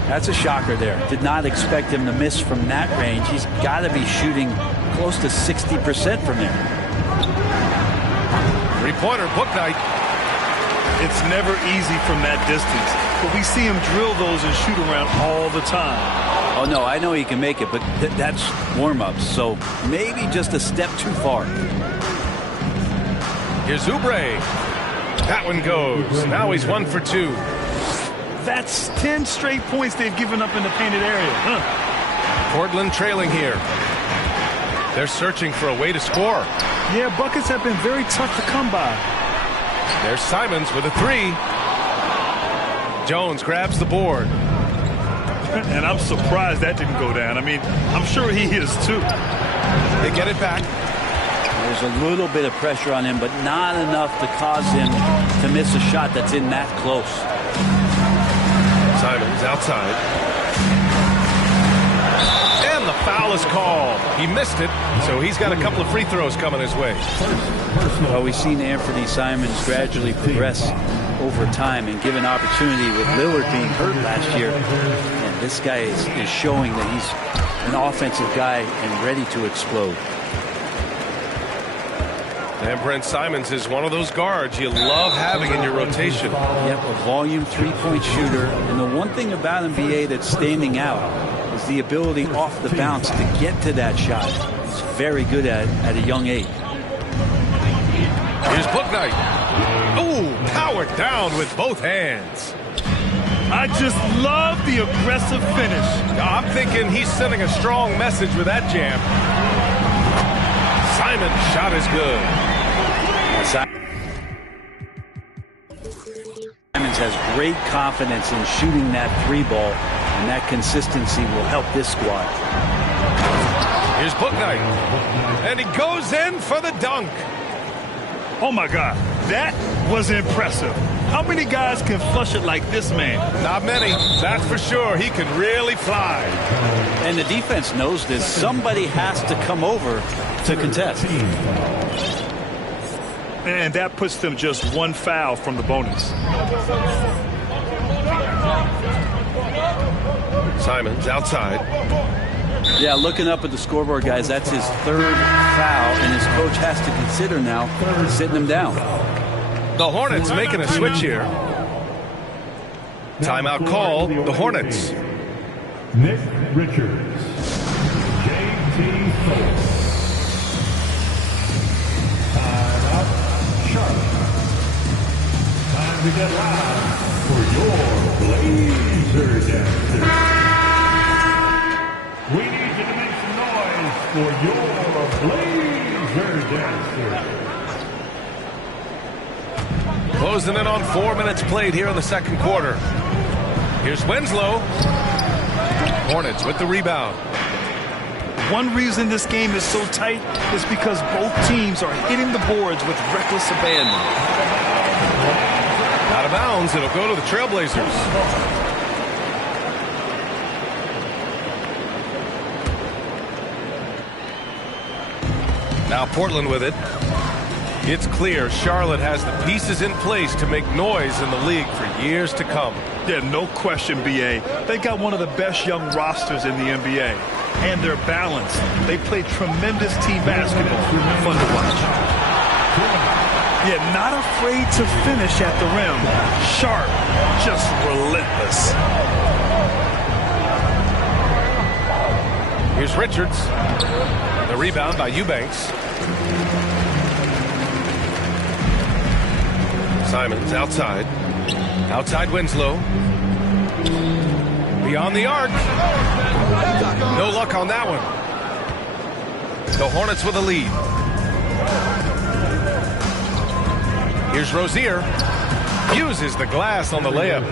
That's a shocker there. Did not expect him to miss from that range. He's got to be shooting close to 60% from there. 3-pointer, Bouknight. It's never easy from that distance, but we see him drill those and shoot around all the time. Oh, no, I know he can make it, but that's warm-ups, so maybe just a step too far. Here's Oubre. That one goes. Now he's 1 for 2. That's 10 straight points they've given up in the painted area. Portland trailing here. They're searching for a way to score. Yeah, buckets have been very tough to come by. There's Simons with a 3. Jones grabs the board. And I'm surprised that didn't go down. I mean, I'm sure he is too. They get it back. There's a little bit of pressure on him, but not enough to cause him to miss a shot that's in that close. Simons outside. And the foul is called. He missed it, so he's got a couple of free throws coming his way. Well, we've seen Anthony Simons gradually progress over time and given opportunity with Lillard being hurt last year. And this guy is showing that he's an offensive guy and ready to explode. And Brent Simons is one of those guards you love having in your rotation. Yep, a volume three-point shooter. And the one thing about him, BA, that's standing out is the ability off the bounce to get to that shot. He's very good at a young age. Here's Bouknight. Ooh, powered down with both hands. I just love the aggressive finish. I'm thinking he's sending a strong message with that jam. Simon's shot is good. Simons has great confidence in shooting that 3-ball, and that consistency will help this squad. Here's Bouknight. And he goes in for the dunk. Oh my God, that was impressive. How many guys can flush it like this man? Not many, that's for sure. He can really fly. And the defense knows this. Somebody has to come over to contest. And that puts them just one foul from the bonus. Simons outside. Yeah, looking up at the scoreboard, guys, that's his 3rd foul, and his coach has to consider now sitting him down. The Hornets making a switch here. Timeout called. The Hornets. Nick Richards. J.T. Phillips. Timeout. Charlotte. Time to get loud for your Blazer dancers. We need you to make some noise for your Blazer dancers. Closing in on 4 minutes played here in the second quarter. Here's Winslow. Hornets with the rebound. One reason this game is so tight is because both teams are hitting the boards with reckless abandon. Out of bounds, it'll go to the Trailblazers. Now Portland with it. It's clear Charlotte has the pieces in place to make noise in the league for years to come. Yeah, no question, BA. They got one of the best young rosters in the NBA. And they're balanced. They play tremendous team basketball. Fun to watch. Yeah, not afraid to finish at the rim. Sharp, just relentless. Here's Richards. The rebound by Eubanks. Simons outside. Outside Winslow. Beyond the arc. No luck on that one. The Hornets with a lead. Here's Rozier. Uses the glass on the layup.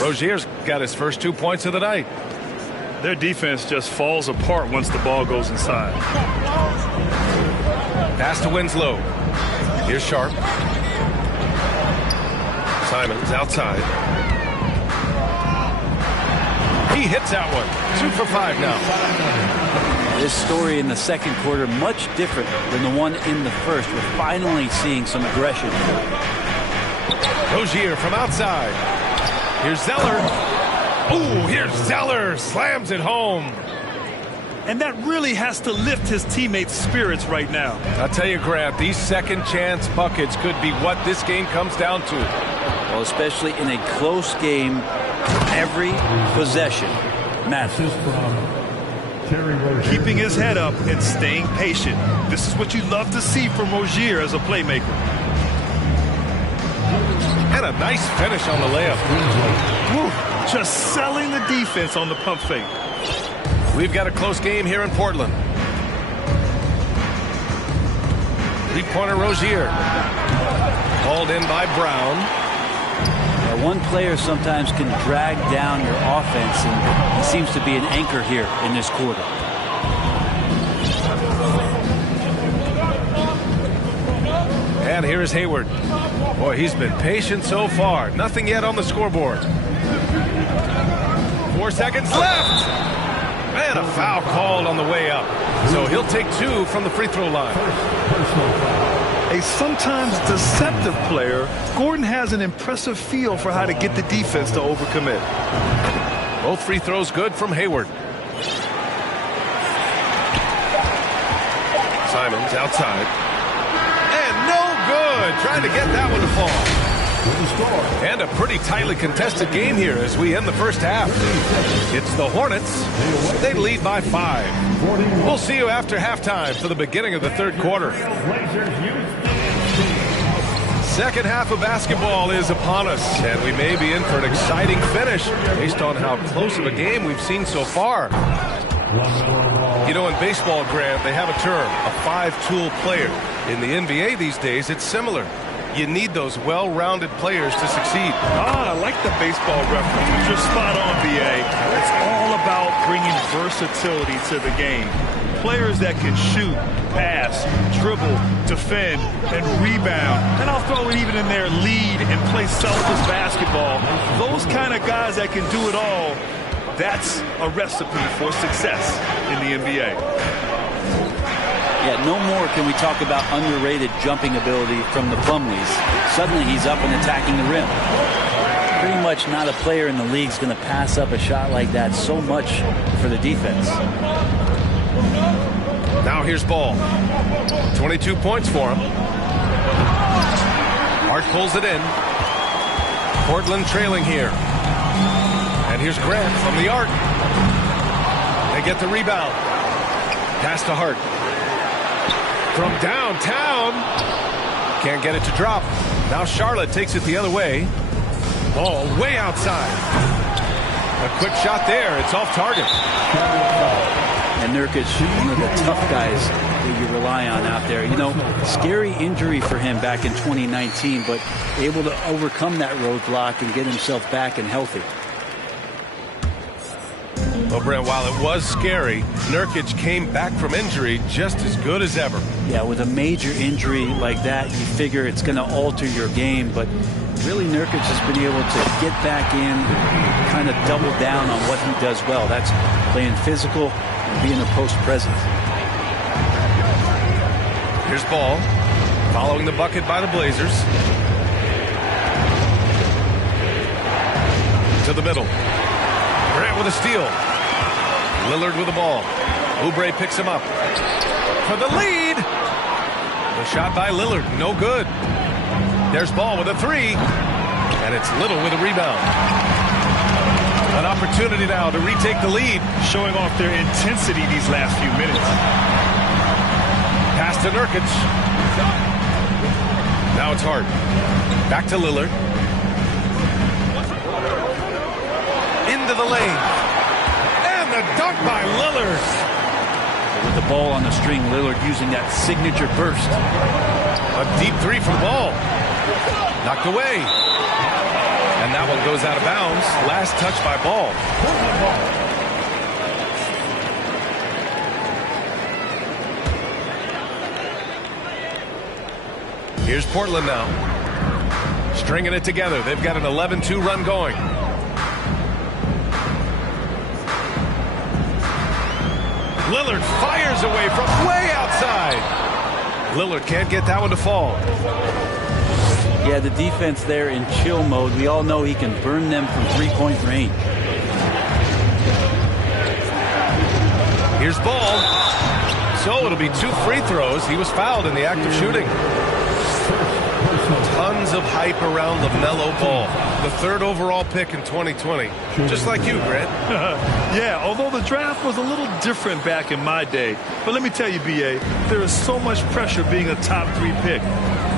Rozier's got his first 2 points of the night. Their defense just falls apart once the ball goes inside. Pass to Winslow. Here's Sharp. Simons outside. He hits that one. 2 for 5 now. This story in the second quarter much different than the one in the first. We're finally seeing some aggression. Rozier from outside. Here's Zeller. Ooh, here's Zeller. Slams it home. And that really has to lift his teammates' spirits right now. I'll tell you, Grant, these second chance buckets could be what this game comes down to. Well, especially in a close game, every possession matters. keeping his head up and staying patient. This is what you love to see from Rozier as a playmaker. And a nice finish on the layup. Woo, just selling the defense on the pump fake. We've got a close game here in Portland. Three-pointer Rozier. Hauled in by Brown. One player sometimes can drag down your offense, and he seems to be an anchor here in this quarter. And here's Hayward. Boy, he's been patient so far. Nothing yet on the scoreboard. 4 seconds left. And a foul called on the way up. So he'll take 2 from the free throw line. A sometimes deceptive player, Gordon has an impressive feel for how to get the defense to overcommit. Both free throws good from Hayward. Simons outside. And no good. Trying to get that one to fall. And a pretty tightly contested game here as we end the first half. It's the Hornets. They lead by 5. We'll see you after halftime for the beginning of the third quarter. Second half of basketball is upon us, and we may be in for an exciting finish based on how close of a game we've seen so far. You know, in baseball, Grant, they have a term, a 5-tool player. In the NBA these days, it's similar. You need those well-rounded players to succeed. I like the baseball reference. You're spot on, BA. It's all about bringing versatility to the game. Players that can shoot, pass, dribble, defend, and rebound. And I'll throw it even in there, lead and play selfless basketball. Those kind of guys that can do it all, that's a recipe for success in the NBA. Yeah, no more can we talk about underrated jumping ability from the Plumlees. Suddenly he's up and attacking the rim. Pretty much not a player in the league is going to pass up a shot like that so much for the defense. Now here's Ball. 22 points for him. Hart pulls it in. Portland trailing here. And here's Grant from the arc. They get the rebound. Pass to Hart. From downtown. Can't get it to drop. Now Charlotte takes it the other way. Ball way outside. A quick shot there. It's off target. And Nurkic, one of the tough guys that you rely on out there. You know, scary injury for him back in 2019, but able to overcome that roadblock and get himself back and healthy. Well, Brent, while it was scary, Nurkic came back from injury just as good as ever. Yeah, with a major injury like that, you figure it's going to alter your game, but really Nurkic has been able to get back in, kind of double down on what he does well. That's playing physical and being a post presence. Here's Ball, following the bucket by the Blazers. To the middle. Grant with a steal. Lillard with the ball. Oubre picks him up. For the lead. The shot by Lillard, no good. There's Ball with a 3. And it's Little with a rebound. An opportunity now to retake the lead. Showing off their intensity these last few minutes. Pass to Nurkic. Now it's Hart. Back to Lillard. Into the lane. And the dunk by Lillard. With the ball on the string, Lillard using that signature burst. A deep 3 from Ball. Knocked away. And that one goes out of bounds. Last touch by Ball. Here's Portland now. Stringing it together. They've got an 11-2 run going. Lillard fires away from way outside. Lillard can't get that one to fall. Yeah, the defense there in chill mode. We all know he can burn them from three-point range. Here's Ball. So it'll be 2 free throws. He was fouled in the act of shooting. Tons of hype around LaMelo Ball, the 3rd overall pick in 2020. Just like you, Grant. Yeah, although the draft was a little different back in my day. But let me tell you, B.A., there is so much pressure being a top 3 pick.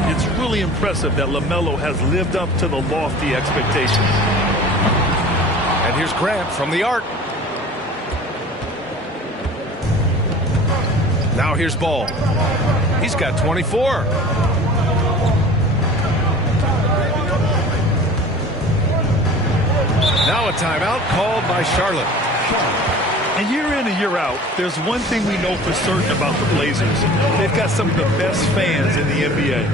It's really impressive that LaMelo has lived up to the lofty expectations. And here's Grant from the arc. Now here's Ball. He's got 24. Now a timeout called by Charlotte. And year in and year out, there's one thing we know for certain about the Blazers. They've got some of the best fans in the NBA.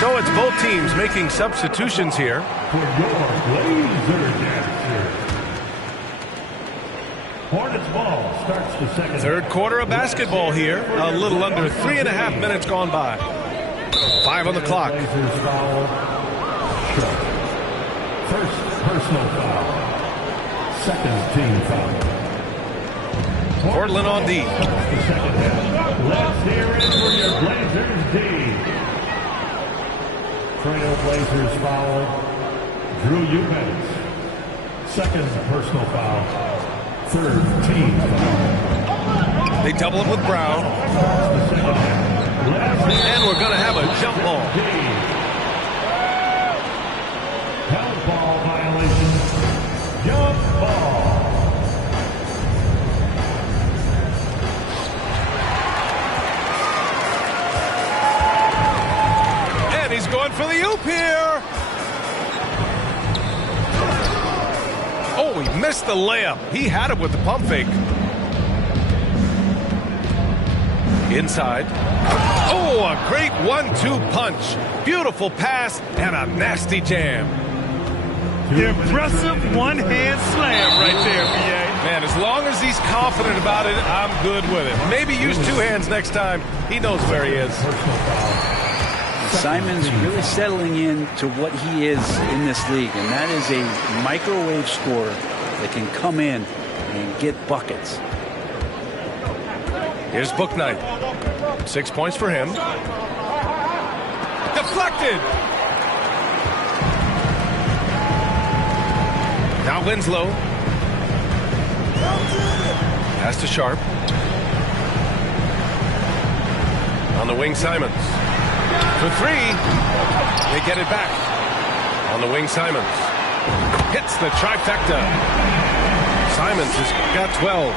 So it's both teams making substitutions here. For your Blazer Dancers. Hornets ball starts the second. 3rd quarter of basketball here. A little under 3.5 minutes gone by. 5 on the clock. Blazers foul. Short. First personal foul. Second team foul. Portland on D. Starts the second half. Let's hear it for your Blazers D. Trail Blazers foul. Drew Eubanks. 2nd personal foul. 3rd team foul. They double him with Brown. And we're going to have a jump ball. Held ball violation. Jump ball. And he's going for the oop here. Oh, he missed the layup. He had it with the pump fake. Inside. Oh, a great 1-2 punch. Beautiful pass and a nasty jam. Impressive one-hand slam right there, B.A. Man, as long as he's confident about it, I'm good with it. Maybe use 2 hands next time. He knows where he is. Simons really settling in to what he is in this league, and that is a microwave scorer that can come in and get buckets. Here's Bouknight. 6 points for him. Deflected. Now Winslow. Pass to Sharp. On the wing, Simons. For 3. They get it back. On the wing, Simons. Hits the trifecta. Simons has got 12.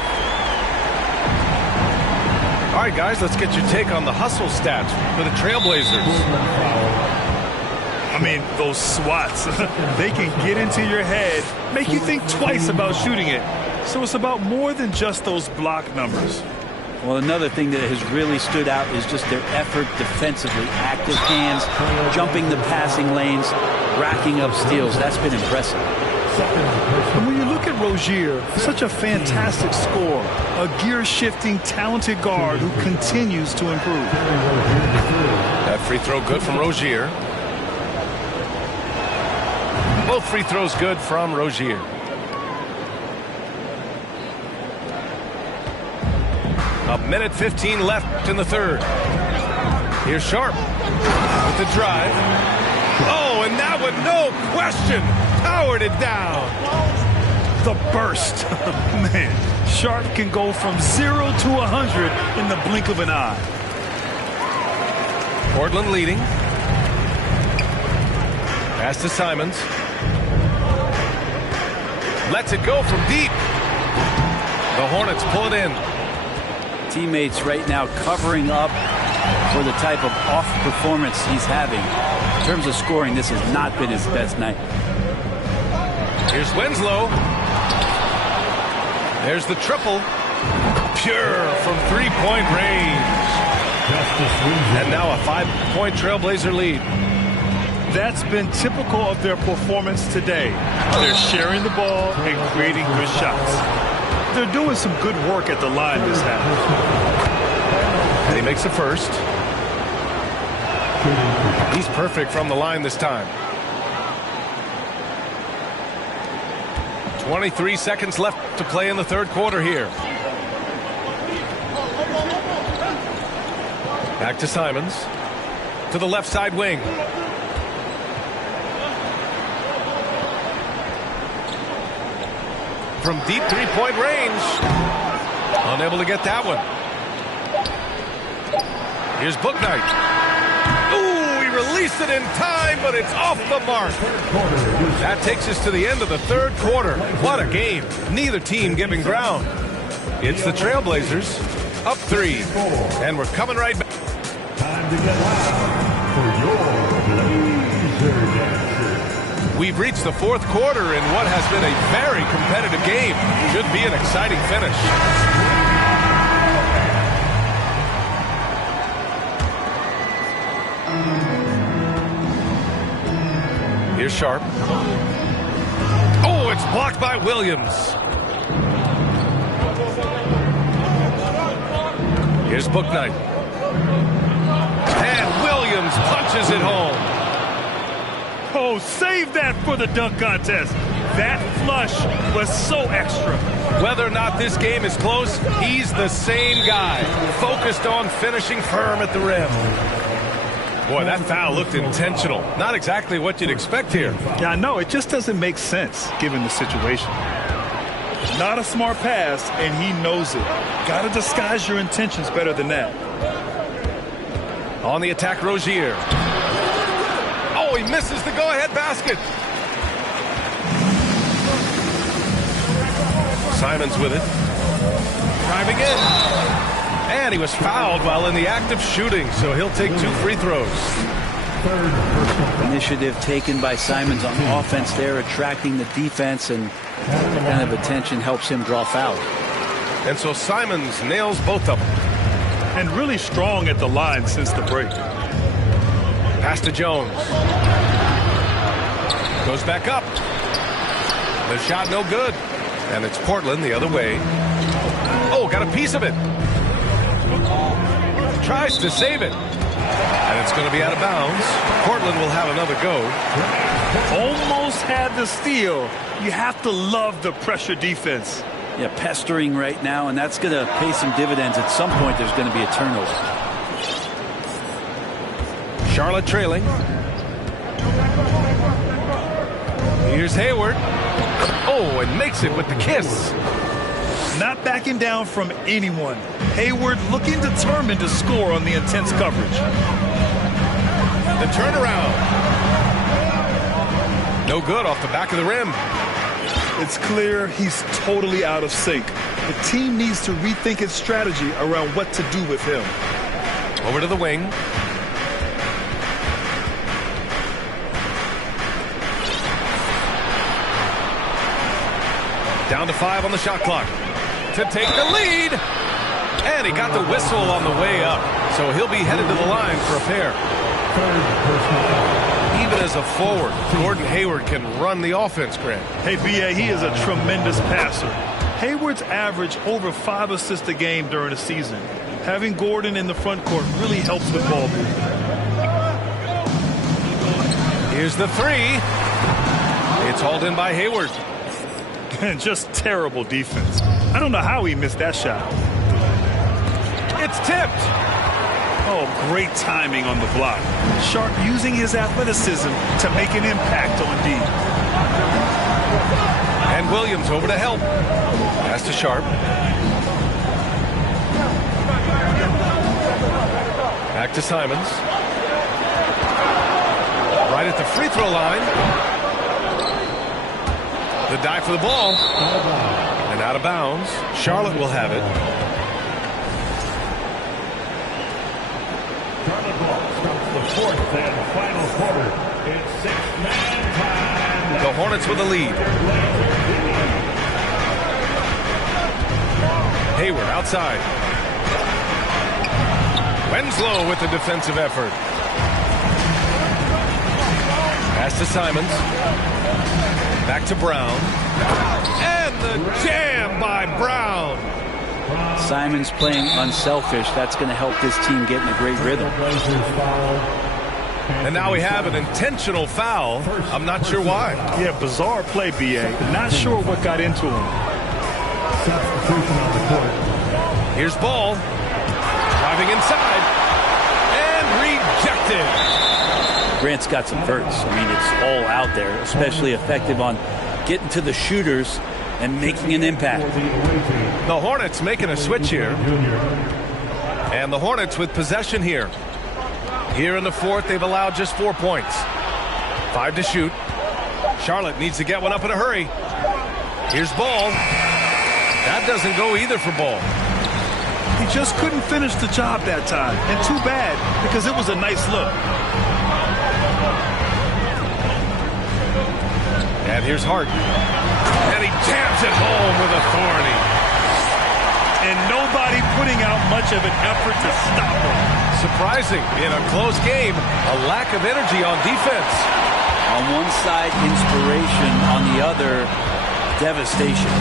All right, guys, let's get your take on the hustle stats for the Trailblazers. I mean, those swats, they can get into your head, make you think twice about shooting it. So it's about more than just those block numbers. Well, another thing that has really stood out is just their effort defensively. Active hands, jumping the passing lanes, racking up steals. That's been impressive. And when you look at Rozier, such a fantastic scorer, a gear-shifting, talented guard who continues to improve. That free throw good from Rozier. Both free throws good from Rozier. A minute 15 left in the 3rd. Here's Sharp with the drive. Oh, and that one, no question, powered it down. The burst. Man, Sharp can go from 0 to 100 in the blink of an eye. Portland leading. Pass to Simons. Lets it go from deep. The Hornets pull it in. Teammates right now covering up for the type of off performance he's having. In terms of scoring, this has not been his best night. Here's Winslow. There's the triple. Pure from 3-point range. And now a 5-point Trailblazer lead. That's been typical of their performance today. They're sharing the ball and creating good shots. They're doing some good work at the line this half. he makes the first. He's perfect from the line this time. 23 seconds left to play in the third quarter here. Back to Simons. To the left side wing. From deep three-point range. Unable to get that one. Here's Bouknight. Ooh, he released it in time, but it's off the mark. That takes us to the end of the third quarter. What a game. Neither team giving ground. It's the Trailblazers up 3. And we're coming right back. Time to get loud for your Blazer Dancers. We've reached the fourth quarter in what has been a very competitive game. Should be an exciting finish. Here's Sharp. Oh, it's blocked by Williams. Here's Bouknight. And Williams punches it home. Oh, save that for the dunk contest. That flush was so extra. Whether or not this game is close, he's the same guy, focused on finishing firm at the rim. Boy, that foul looked intentional. Not exactly what you'd expect here. Yeah, I know. It just doesn't make sense given the situation. Not a smart pass, and he knows it. Got to disguise your intentions better than that. On the attack, Rozier. Oh, he misses the go-ahead basket. Simons with it. Driving in. And he was fouled while in the act of shooting, so he'll take 2 free throws. Initiative taken by Simons on offense there, attracting the defense, and that kind of attention helps him draw fouls. And so Simons nails both of them. And really strong at the line since the break. Pass to Jones. Goes back up. The shot no good. And it's Portland the other way. Oh, got a piece of it. Tries to save it. And it's going to be out of bounds. Portland will have another go. Almost had the steal. You have to love the pressure defense. Yeah, pestering right now, and that's going to pay some dividends. At some point, there's going to be a turnover. Charlotte trailing. Here's Hayward. Oh, and makes it with the kiss. Not backing down from anyone. Hayward looking determined to score on the intense coverage. The turnaround. No good off the back of the rim. It's clear he's totally out of sync. The team needs to rethink its strategy around what to do with him. Over to the wing. Down to 5 on the shot clock. To take the lead. And he got the whistle on the way up. So he'll be headed to the line for a pair. Even as a forward, Gordon Hayward can run the offense, Grant. Hey, B.A., he is a tremendous passer. Hayward's averaged over 5 assists a game during the season. Having Gordon in the front court really helps with ball movement. Here's the 3. It's hauled in by Hayward. And just terrible defense. I don't know how he missed that shot. It's tipped. Oh, great timing on the block. Sharp using his athleticism to make an impact on D. And Williams over to help. Pass to Sharp. Back to Simons. Right at the free throw line. The dive for the ball. And out of bounds. Charlotte will have it. Charlotte ball starts the fourth and final quarter. It's 6-man time. The Hornets with the lead. Hayward outside. Winslow with the defensive effort. Pass to Simons. Back to Brown. And the jam by Brown. Simon's playing unselfish. That's going to help this team get in a great rhythm. And now we have an intentional foul. I'm not sure why. Yeah, bizarre play, B.A. Not sure what got into him. Substitution on the court. Here's Ball. Driving inside. And rejected. Grant's got some verts. I mean, it's all out there, especially effective on getting to the shooters and making an impact. The Hornets making a switch here. And the Hornets with possession here. Here in the fourth, they've allowed just 4 points. 5 to shoot. Charlotte needs to get one up in a hurry. Here's Ball. That doesn't go either for Ball. He just couldn't finish the job that time. And too bad, because it was a nice look. And here's Hart. And he jams it home with authority. And nobody putting out much of an effort to stop him. Surprising, in a close game, a lack of energy on defense. On one side, inspiration. On the other, devastation.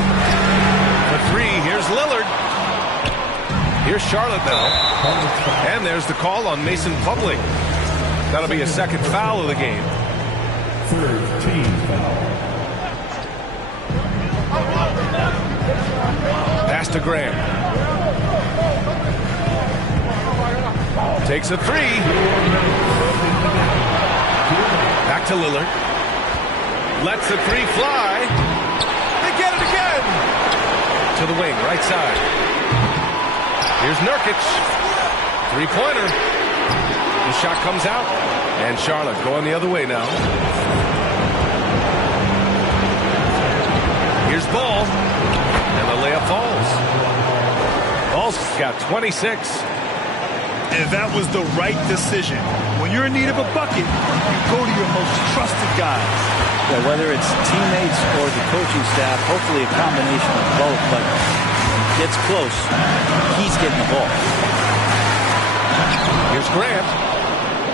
For 3, here's Lillard. Here's Charlotte now. And there's the call on Mason Plumlee. That'll be a second foul of the game. Third team foul. Pass to Graham. Takes a 3. Back to Lillard. Lets the 3 fly. They get it again. To the wing, right side. Here's Nurkic. 3-pointer. The shot comes out. And Charlotte going the other way now. Here's Ball. And the layup falls. Ball's got 26. And that was the right decision. When you're in need of a bucket, you go to your most trusted guys. Yeah, whether it's teammates or the coaching staff, hopefully a combination of both, but gets close. He's getting the ball. Here's Grant.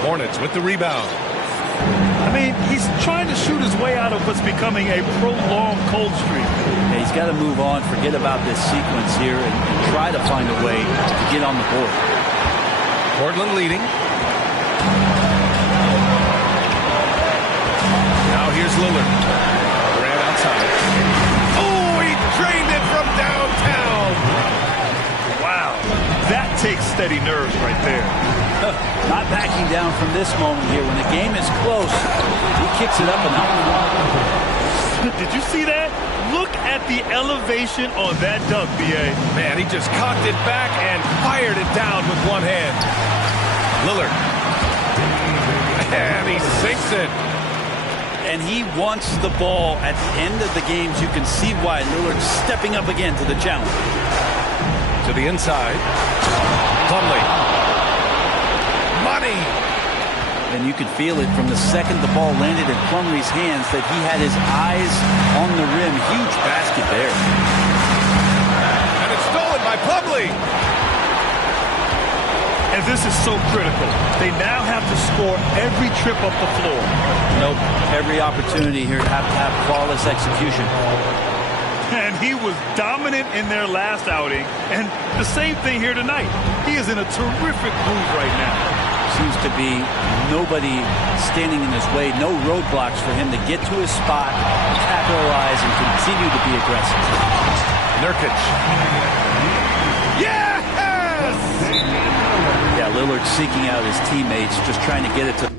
Hornets with the rebound. I mean, he's trying to shoot his way out of what's becoming a prolonged cold streak. Yeah, he's got to move on, forget about this sequence here, and try to find a way to get on the board. Portland leading. Now here's Lillard. Ran outside. Oh, he drained it from downtown. Wow. That takes steady nerves right there. Not backing down from this moment here. When the game is close, he kicks it up and out. Did you see that? Look at the elevation on that dunk, B.A. Man, he just cocked it back and fired it down with one hand. Lillard. And he sinks it. And he wants the ball at the end of the games. You can see why Lillard's stepping up again to the challenge. To the inside. Plumlee. Money. And you could feel it from the second the ball landed in Plumlee's hands that he had his eyes on the rim. Huge basket there. And it's stolen by Plumlee. And this is so critical. They now have to score every trip up the floor. Nope. Every opportunity here have to have flawless execution. And he was dominant in their last outing. And the same thing here tonight. He is in a terrific groove right now. Seems to be nobody standing in his way. No roadblocks for him to get to his spot, capitalize, and continue to be aggressive. Nurkic. Yes! Yeah, Lillard seeking out his teammates, just trying to get it to...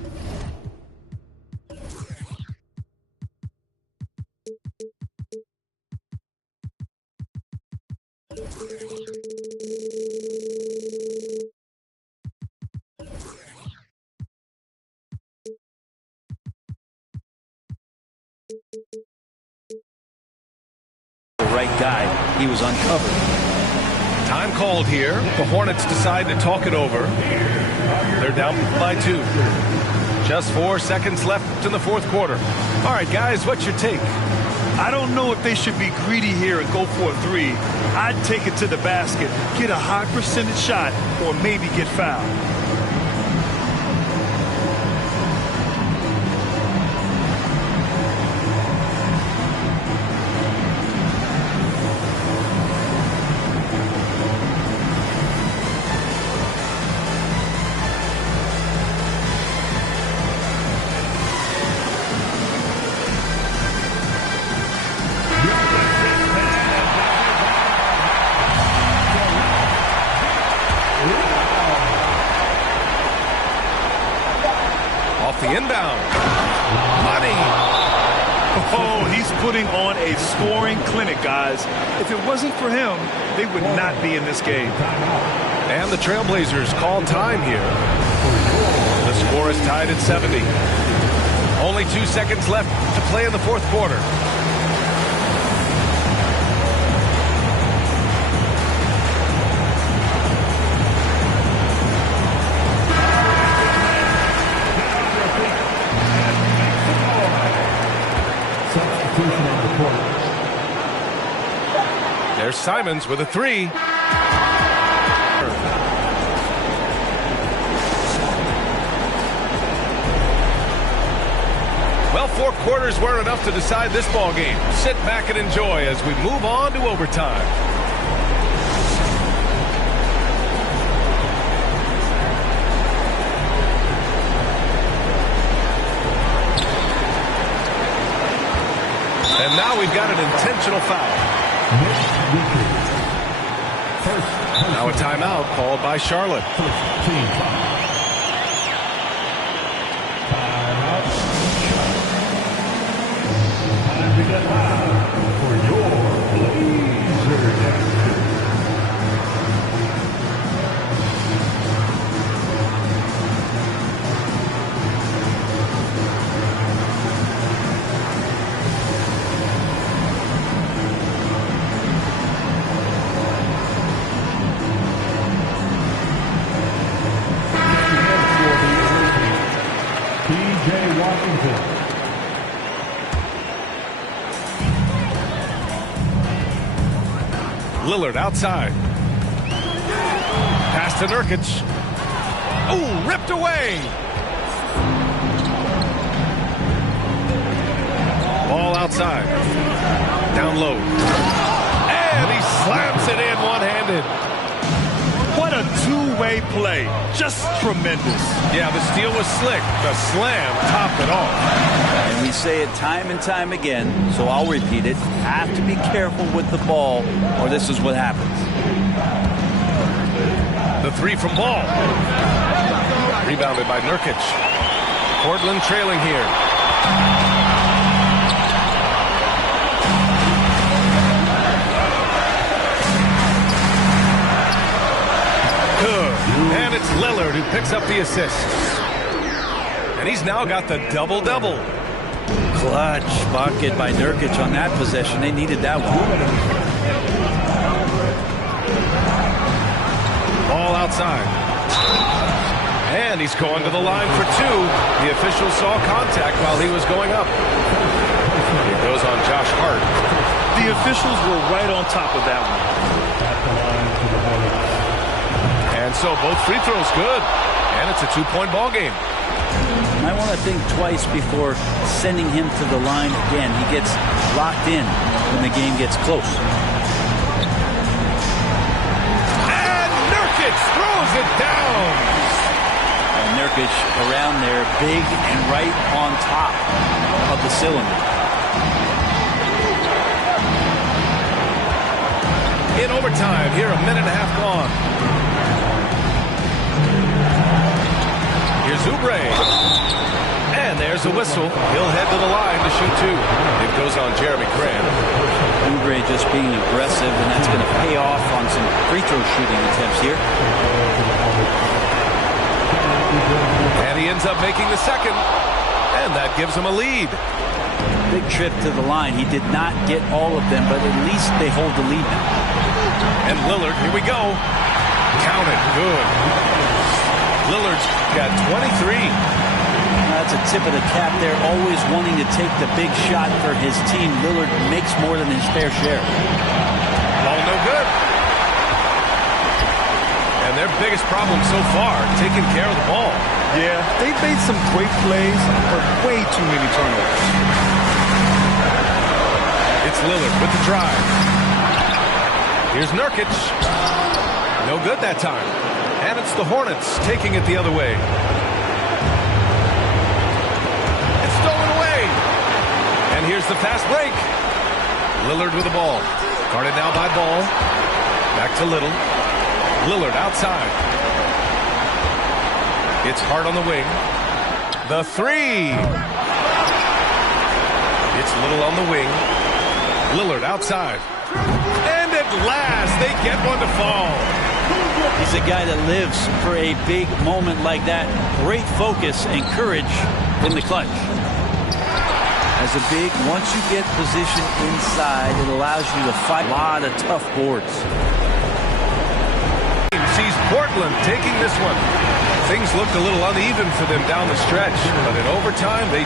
the right guy. He was uncovered. Time called here. The Hornets decide to talk it over. They're down by 2. Just 4 seconds left in the fourth quarter. All right, guys, what's your take? I don't know if they should be greedy here and go for a 3. I'd take it to the basket, get a high percentage shot, or maybe get fouled. rebound. Money. Oh, he's putting on a scoring clinic, guys. If it wasn't for him, they would not be in this game. And the Trailblazers call time here. The score is tied at 70. Only 2 seconds left to play in the fourth quarter. Substitution on the court. There's Simons with a three. Well, 4 quarters weren't enough to decide this ball game. Sit back and enjoy as we move on to overtime. And now we've got an intentional foul. Now a timeout called by Charlotte. Team foul. Timeout. Time to get loud for your Blazer Dancers. Lillard outside. Pass to Nurkic. Ooh, ripped away. Ball outside. Down low. And he slams it in one-handed. What a two-way play. Just tremendous. Yeah, the steal was slick. The slam topped it off. And we say it time and time again, so I'll repeat it. Have to be careful with the ball, or this is what happens. The three from Ball. Rebounded by Nurkic. Portland trailing here. Good. And it's Lillard who picks up the assist. And he's now got the double-double. Clutch bucket by Nurkic on that possession. They needed that one. Ball outside. And he's going to the line for two. The official saw contact while he was going up. It goes on Josh Hart. The officials were right on top of that one. And so both free throws good. And it's a two-point ball game. I want to think twice before sending him to the line again. He gets locked in when the game gets close. And Nurkic throws it down. And Nurkic around there, big and right on top of the cylinder. In overtime, here a minute and a half gone. Here's Oubre. And there's a whistle. He'll head to the line to shoot two. It goes on Jeremy Grant. Oubre just being aggressive, and that's going to pay off on some free throw shooting attempts here. And he ends up making the second. And that gives him a lead. Big trip to the line. He did not get all of them, but at least they hold the lead now. And Lillard, here we go. Count it. Good. Lillard's got 23. That's a tip of the cap there. Always wanting to take the big shot for his team. Lillard makes more than his fair share. Ball no good. And their biggest problem so far, taking care of the ball. Yeah, they've made some great plays, but way too many turnovers. It's Lillard with the drive. Here's Nurkic. No good that time. And it's the Hornets taking it the other way. It's stolen away. And here's the fast break. Lillard with the ball. Guarded now by Ball. Back to Little. Lillard outside. It's Hart on the wing. The three. It's Little on the wing. Lillard outside. And at last, they get one to fall. He's a guy that lives for a big moment like that. Great focus and courage in the clutch. As a big, once you get positioned inside, it allows you to fight a lot of tough boards. Sees Portland taking this one. Things looked a little uneven for them down the stretch, but in overtime, they...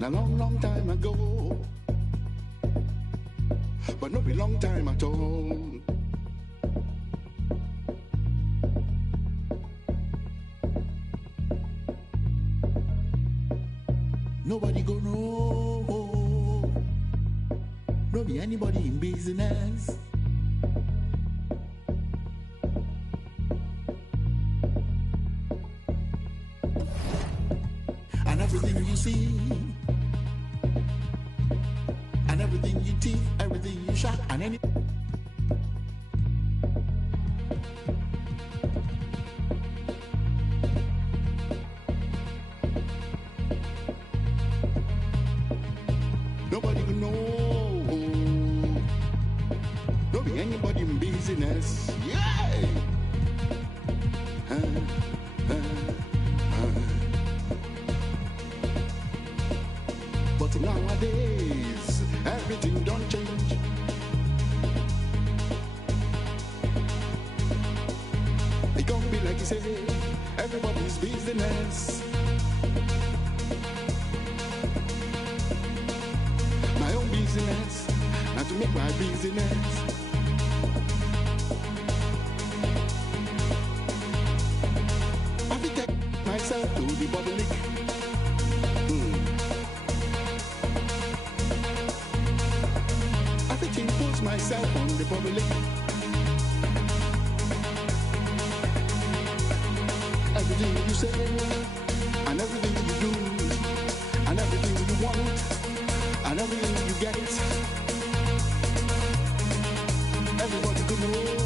A long, long time ago, but not a long time at all. Nobody go know, no be anybody in business. And everything you see, and everything you teeth, everything you shot, and any. Nobody can know. Don't be anybody in business. Yeah. But nowadays, everything don't change. It can't be like you say, everybody's business. My own business, not to make my business. I will take myself to the public. I will impose myself on the public. everything you say, and everything you do, and everything you want, and everything you get. Everybody could know.